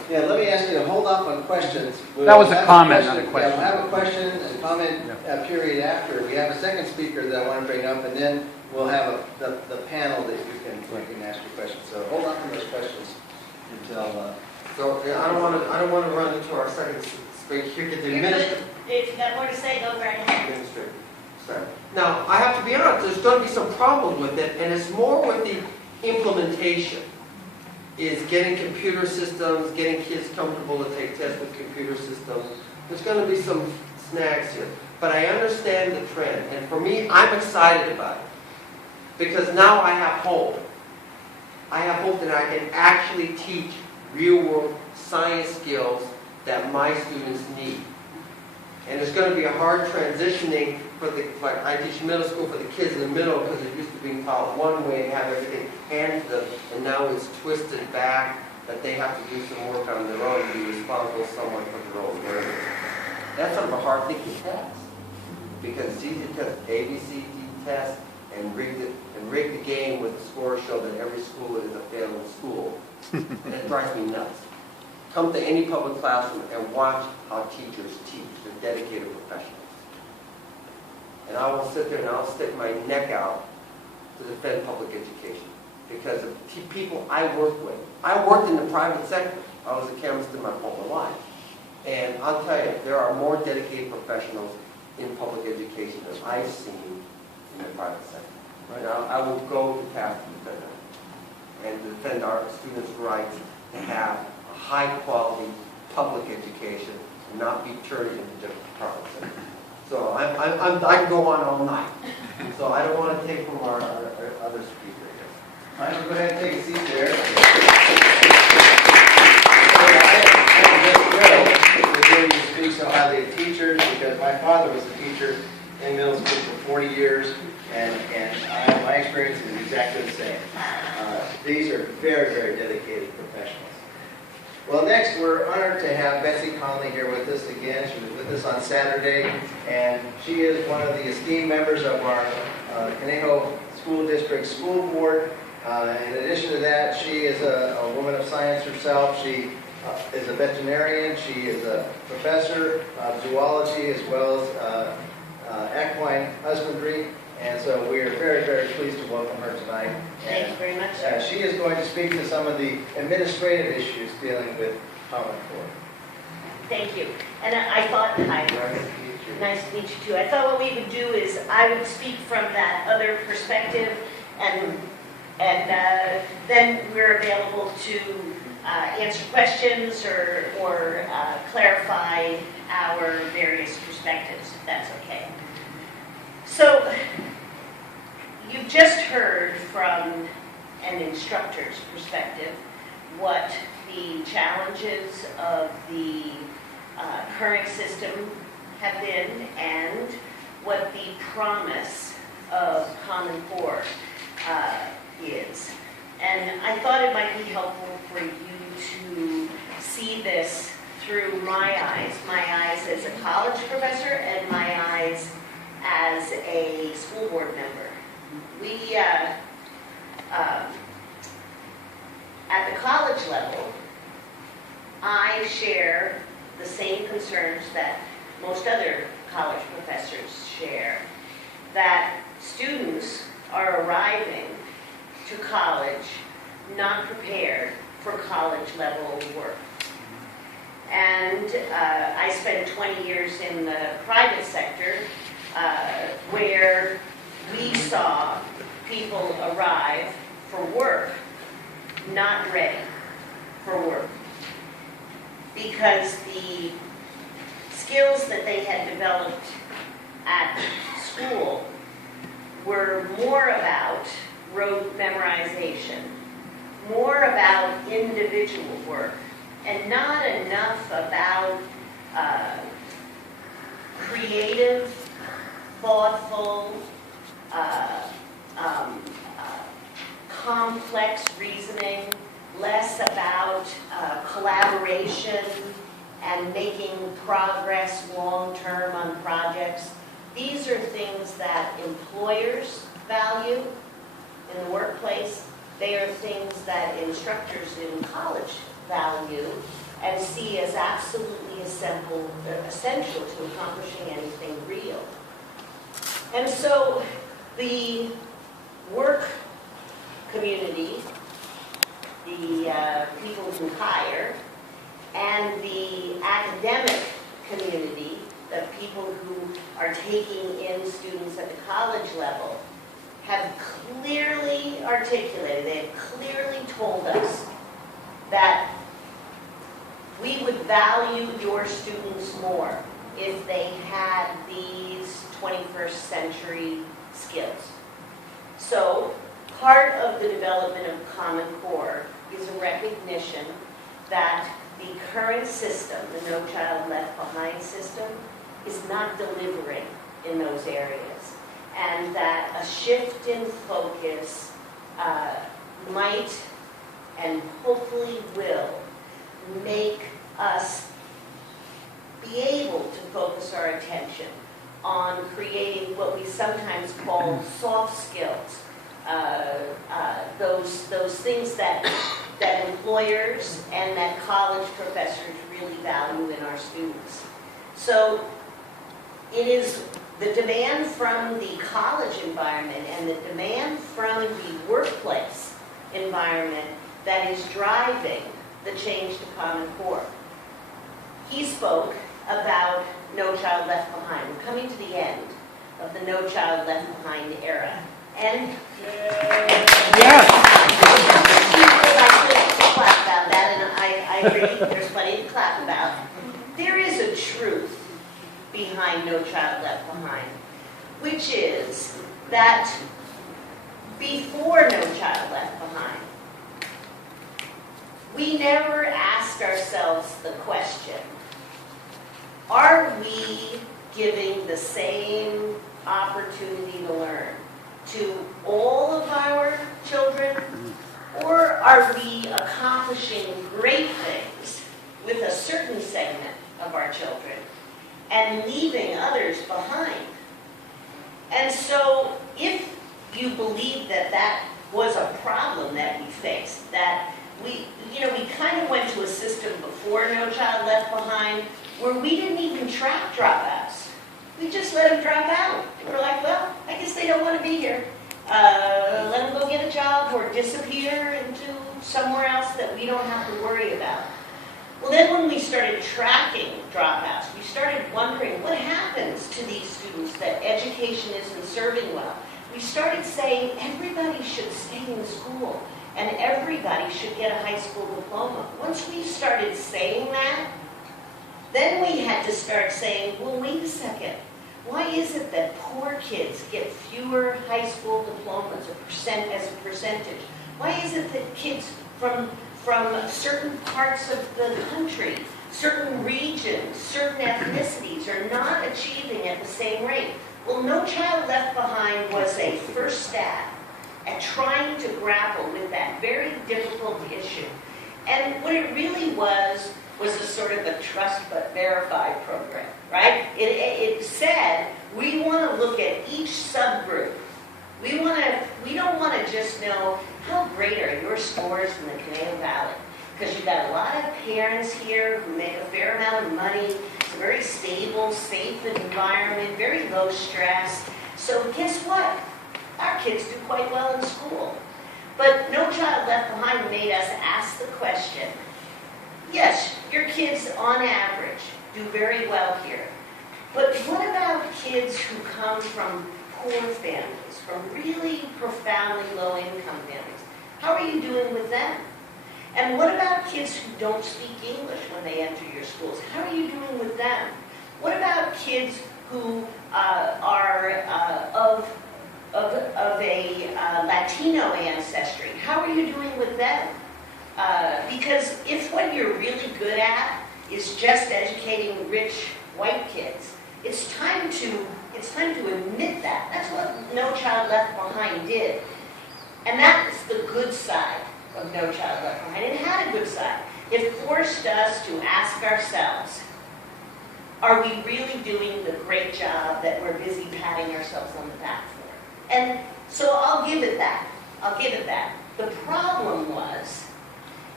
Yeah, let me ask you to hold off on questions. That was a have comment, not a Yeah, question. we'll have a question and comment period after. We have a second speaker that I want to bring up, and then we'll have the panel that you can ask your questions. So hold on to those questions until. So yeah, I don't want to run into our second speaker here. Get the administrative. If you got more to say, go right ahead. Sorry. Now, I have to be honest, there's going to be some problems with it, and it's more with the implementation. Is getting computer systems, getting kids comfortable to take tests with computer systems. There's going to be some snags here. But I understand the trend, and for me, I'm excited about it. Because now I have hope. I have hope that I can actually teach real-world science skills that my students need. And it's going to be a hard transitioning for like I teach middle school for the kids in the middle because it used to be taught one way and have everything handed to them, and now it's twisted back that they have to do some work on their own and be responsible somewhat for their own learning. That's sort of a hard thing to test because it's easy to test ABCD test and rig the game with the scores show that every school is a failing school. And it drives me nuts. Come to any public classroom and watch how teachers teach. They're dedicated professionals. And I will sit there and I'll stick my neck out to defend public education because of people I work with. I worked in the private sector. I was a chemist in my whole life. And I'll tell you, there are more dedicated professionals in public education than I've seen in the private sector. Right now, I will go to task to defend them and defend our students' rights to have a high-quality public education and not be turned into different departments. So I can go on all night. So I don't want to take from our other speaker here. All right, go ahead and take a seat there. I'm just thrilled to hear you speak so highly of teachers because my father was a teacher in middle school for 40 years, and my experience is exactly the same. These are very, very dedicated professionals. Well, next we're honored to have Betsy Connolly here with us again. She was with us on Saturday, and she is one of the esteemed members of our Conejo School District School Board. In addition to that, she is a woman of science herself. She is a veterinarian. She is a professor of zoology as well as equine husbandry. And so we are very, very pleased to welcome her tonight. Thank you very much. She is going to speak to some of the administrative issues dealing with Common Core. Thank you. And I thought, hi, nice to meet you too. I thought what we would do is I would speak from that other perspective, and then we're available to answer questions or clarify our various perspectives, if that's okay. So, you've just heard from an instructor's perspective what the challenges of the current system have been and what the promise of Common Core is. And I thought it might be helpful for you to see this through my eyes as a college professor and my eyes as a school board member. We, at the college level, I share the same concerns that most other college professors share, that students are arriving to college not prepared for college level work. And I spent 20 years in the private sector where we saw people arrive for work not ready for work because the skills that they had developed at school were more about rote memorization, more about individual work, and not enough about creative, thoughtful, complex reasoning, less about collaboration and making progress long-term on projects. These are things that employers value in the workplace. They are things that instructors in college value, and see as absolutely essential to accomplishing anything real. And so the work community, the people who hire, and the academic community, the people who are taking in students at the college level, have clearly articulated, they have clearly told us that we would value your students more if they had these 21st century skills. So part of the development of Common Core is a recognition that the current system, the No Child Left Behind system, is not delivering in those areas. And that a shift in focus might and hopefully will make us be able to focus our attention on creating what we sometimes call soft skills. Those things that employers and that college professors really value in our students. So it is the demand from the college environment and the demand from the workplace environment that is driving the change to Common Core. He spoke about No Child Left Behind. We're coming to the end of the No Child Left Behind era. And Yes. I could clap about that, and I agree, there's plenty to clap about. There is a truth behind No Child Left Behind, which is that before No Child Left Behind, we never asked ourselves the question, are we giving the same opportunity to learn to all of our children, or are we accomplishing great things with a certain segment of our children and leaving others behind? And so if you believe that that was a problem that we faced, that we kind of went to a system before No Child Left Behind where we didn't even track dropouts. We just let them drop out. We're like, well, I guess they don't want to be here. Let them go get a job or disappear into somewhere else that we don't have to worry about. Well, then when we started tracking dropouts, we started wondering what happens to these students that education isn't serving well. We started saying everybody should stay in school and everybody should get a high school diploma. Once we started saying that, then we had to start saying, well, wait a second. Why is it that poor kids get fewer high school diplomas as a percentage? Why is it that kids from certain parts of the country, certain regions, certain ethnicities are not achieving at the same rate? Well, No Child Left Behind was a first step at trying to grapple with that very difficult issue. And what it really was a sort of a trust but verify program, right? It said, we want to look at each subgroup. We don't want to just know how great are your scores in the Conejo Valley, because you've got a lot of parents here who make a fair amount of money. It's a very stable, safe environment, very low stress. So guess what? Our kids do quite well in school. But No Child Left Behind made us ask the question, yes, your kids on average do very well here. But what about kids who come from poor families, from really profoundly low-income families? How are you doing with them? And what about kids who don't speak English when they enter your schools? How are you doing with them? What about kids who are of a Latino ancestry? How are you doing with them? Because if what you're really good at is just educating rich white kids, it's time to admit that. That's what No Child Left Behind did. And that is the good side of No Child Left Behind. It had a good side. It forced us to ask ourselves, are we really doing the great job that we're busy patting ourselves on the back for? And so I'll give it that. The problem was,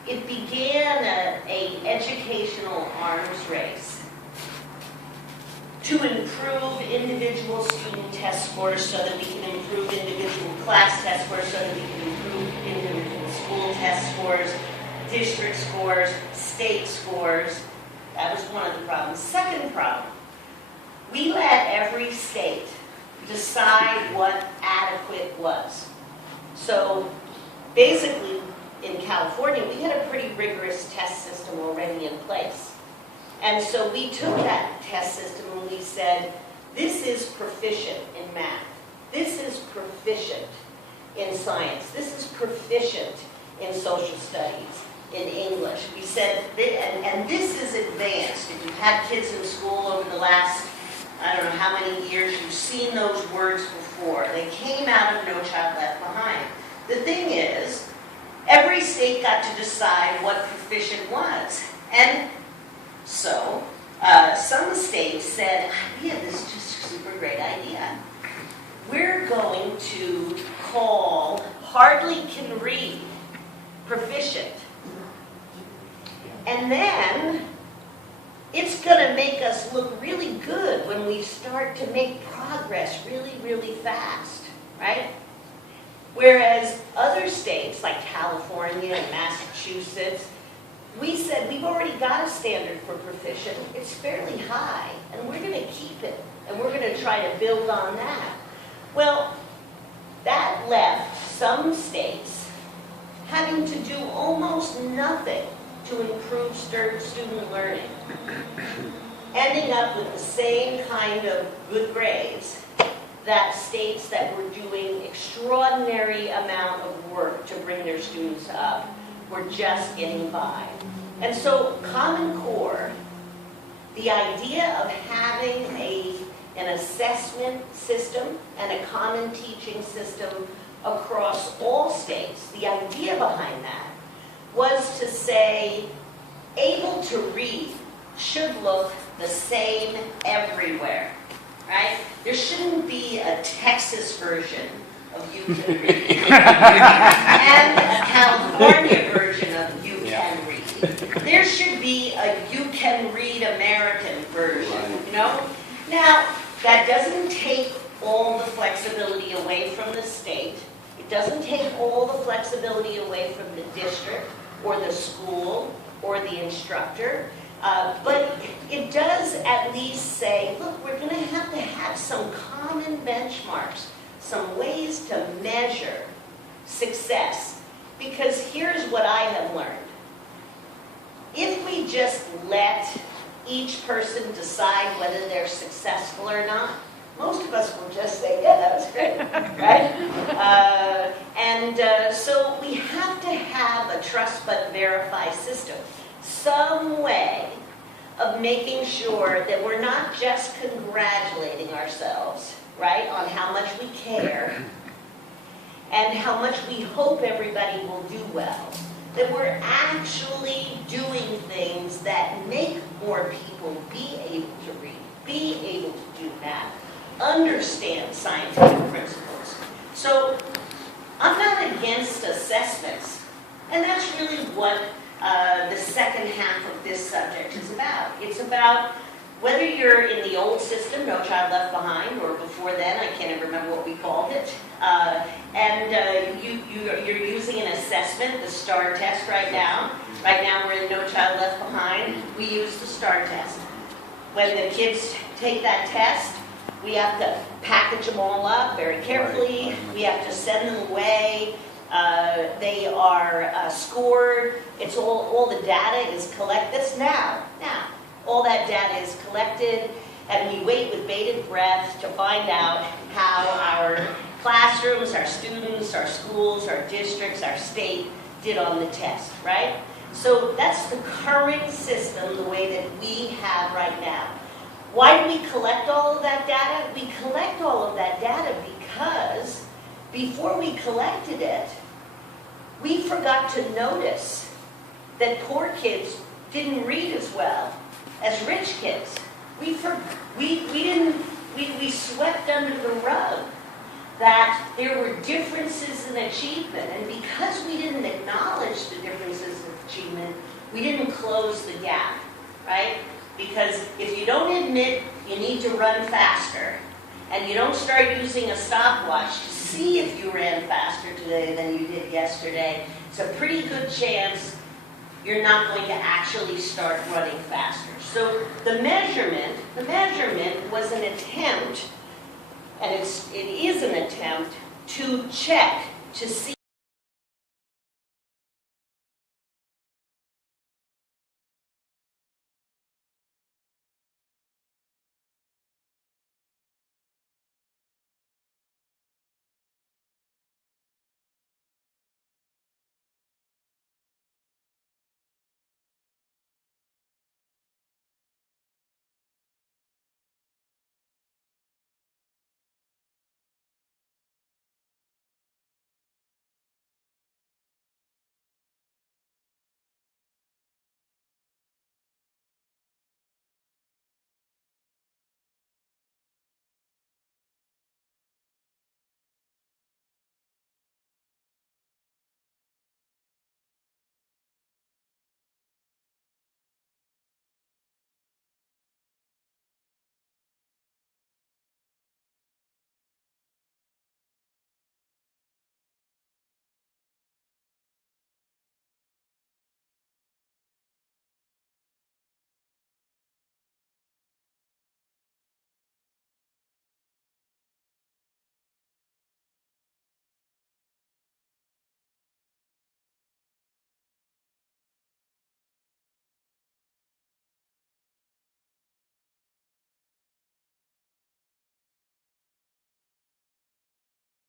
it began a educational arms race to improve individual student test scores so that we can improve individual class test scores so that we can improve individual school test scores, district scores, state scores. That was one of the problems. Second problem, we let every state decide what adequate was. So basically, in California, we had a pretty rigorous test system already in place. And so we took that test system and we said, this is proficient in math. This is proficient in science. This is proficient in social studies, in English. We said, and this is advanced. If you've had kids in school over the last, I don't know how many years, you've seen those words before. They came out of No Child Left Behind. The thing is, every state got to decide what proficient was. And so, some states said, we have this just super great idea. We're going to call hardly can read proficient. And then, it's going to make us look really good when we start to make progress really, really fast, right? Whereas other states like California and Massachusetts, we said we've already got a standard for proficient. It's fairly high, and we're going to keep it, and we're going to try to build on that. Well, that left some states having to do almost nothing to improve student learning, ending up with the same kind of good grades that states that were doing extraordinary amount of work to bring their students up were just getting by. And so Common Core, the idea of having an assessment system and a common teaching system across all states, the idea behind that was to say, able to read should look the same everywhere, right? There shouldn't be a Texas version of You Can Read and a California version of You Can Read. There should be a You Can Read American version, you know? Now, that doesn't take all the flexibility away from the state. It doesn't take all the flexibility away from the district or the school or the instructor. But it does at least say, look, we're going to have some common benchmarks, some ways to measure success. Because here's what I have learned. If we just let each person decide whether they're successful or not, most of us will just say, yeah, that was great, right? So we have to have a trust but verify system. Some way of making sure that we're not just congratulating ourselves, right, on how much we care and how much we hope everybody will do well, that we're actually doing things that make more people be able to read, be able to do math, understand scientific principles. So I'm not against assessments, and that's really what the second half of this subject is about. It's about whether you're in the old system, No Child Left Behind, or before then, I can't even remember what we called it, you're using an assessment, the STAR test right now. Right now we're in No Child Left Behind. We use the STAR test. When the kids take that test, we have to package them all up very carefully. We have to send them away. They are scored. It's all the data is collected. That's now. All that data is collected, and we wait with bated breath to find out how our classrooms, our students, our schools, our districts, our state did on the test, right? So that's the current system, the way that we have right now. Why do we collect all of that data? We collect all of that data because before we collected it, we forgot to notice that poor kids didn't read as well as rich kids. We swept under the rug that there were differences in achievement, and because we didn't acknowledge the differences in achievement, we didn't close the gap, right? Because if you don't admit you need to run faster, and you don't start using a stopwatch to see if you ran faster today than you did yesterday, it's a pretty good chance you're not going to actually start running faster. So the measurement was an attempt, and it is an attempt to check to see